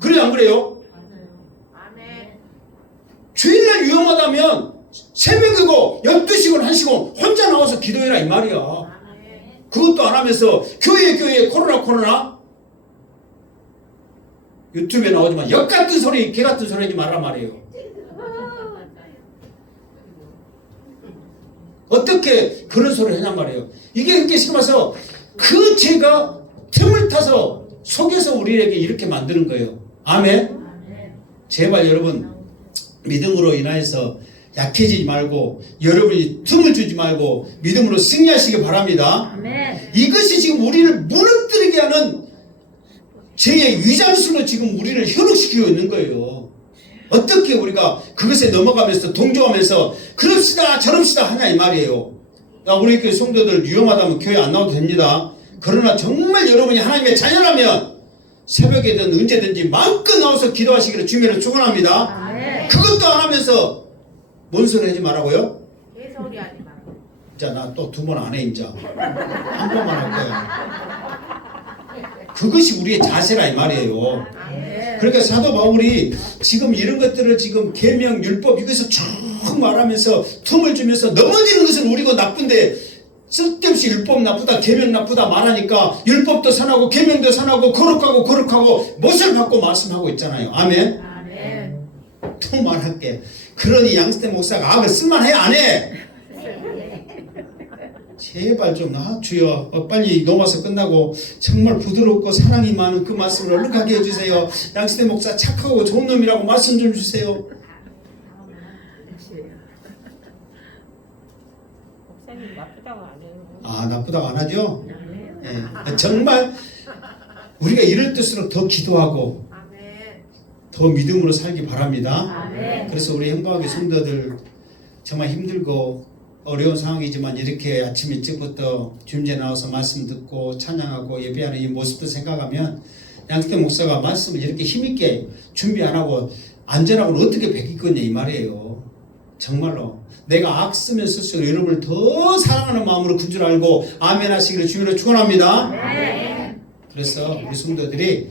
그래요 안 그래요? 주일날 위험하다면 새벽이고 12시고 1시고 혼자 나와서 기도해라 이 말이야. 그것도 안 하면서 교회 코로나 유튜브에 나오지만 역 같은 소리 개 같은 소리 하지 말란 말이에요. 어떻게 그런 소리를 하냔 말이에요. 이게 이렇게 심어서 그 죄가 틈을 타서 속에서 우리에게 이렇게 만드는 거예요. 아멘. 제발 여러분 믿음으로 인하여서 약해지지 말고 여러분이 틈을 주지 말고 믿음으로 승리하시기 바랍니다. 아멘. 이것이 지금 우리를 무너뜨리게 하는 죄의 위장술로 지금 우리를 현혹시키고 있는 거예요. 어떻게 우리가 그것에 넘어가면서 동조하면서 그럽시다 저럽시다 하냐 이 말이에요. 우리 교회 성도들 위험하다면 교회 안 나와도 됩니다. 그러나 정말 여러분이 하나님의 자녀라면 새벽에든 언제든지 마음껏 나와서 기도하시기를 주님으로 축원합니다. 아멘. 그것도 안 하면서 뭔 소리 하지 말라고요? 개소리 하지 마. 자, 나 또 2번 안 해, 인자. 한 번만 할 거야. 그것이 우리의 자세라 이 말이에요. 아멘. 그러니까 사도 바울이 지금 이런 것들을 지금 계명, 율법 이것을 쭉 말하면서 틈을 주면서 넘어지는 것은 우리가 나쁜데 쓸데없이 율법 나쁘다, 계명 나쁘다 말하니까 율법도 산하고 계명도 산하고 거룩하고 못을 받고 말씀하고 있잖아요. 아멘. 아멘. 또 말할게. 그러니 양스태 목사가 악을 쓸만해 안 해? 제발 좀 주여 빨리 넘어서 끝나고 정말 부드럽고 사랑이 많은 그 말씀을 얼룩하게 해주세요. 양스태 목사 착하고 좋은 놈이라고 말씀 좀 주세요. 목사님 나쁘다고 안 해요. 아 나쁘다고 안 하죠? 예. 정말 우리가 이럴 때일수록 더 기도하고 더 믿음으로 살기 바랍니다. 아멘. 그래서 우리 행복하게 성도들 정말 힘들고 어려운 상황이지만 이렇게 아침 일찍부터 주임제 나와서 말씀 듣고 찬양하고 예배하는 이 모습도 생각하면 양태 목사가 말씀을 이렇게 힘있게 준비 안 하고 안전하고는 어떻게 베끼겠냐 이 말이에요. 정말로 내가 악쓰면 쓸수록 여러분을 더 사랑하는 마음으로 군 줄 알고 아멘 하시기를 주님으로 축원합니다. 네. 그래서 우리 성도들이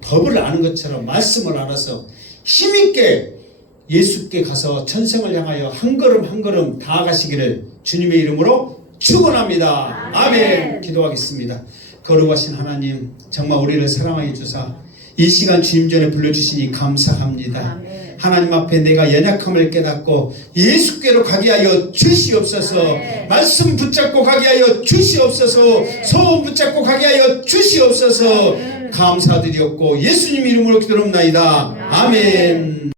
법을 아는 것처럼 말씀을 알아서 힘있게 예수께 가서 천성을 향하여 한 걸음 한 걸음 다가가시기를 주님의 이름으로 축원합니다. 아멘. 기도하겠습니다. 거룩하신 하나님, 정말 우리를 사랑하여 주사 이 시간 주님 전에 불러주시니 감사합니다. 아멘. 하나님 앞에 내가 연약함을 깨닫고 예수께로 가게 하여 주시옵소서. 아멘. 말씀 붙잡고 가게 하여 주시옵소서. 아멘. 소원 붙잡고 가게 하여 주시옵소서. 아멘. 감사드렸고 예수님 이름으로 기도합나이다. 아멘.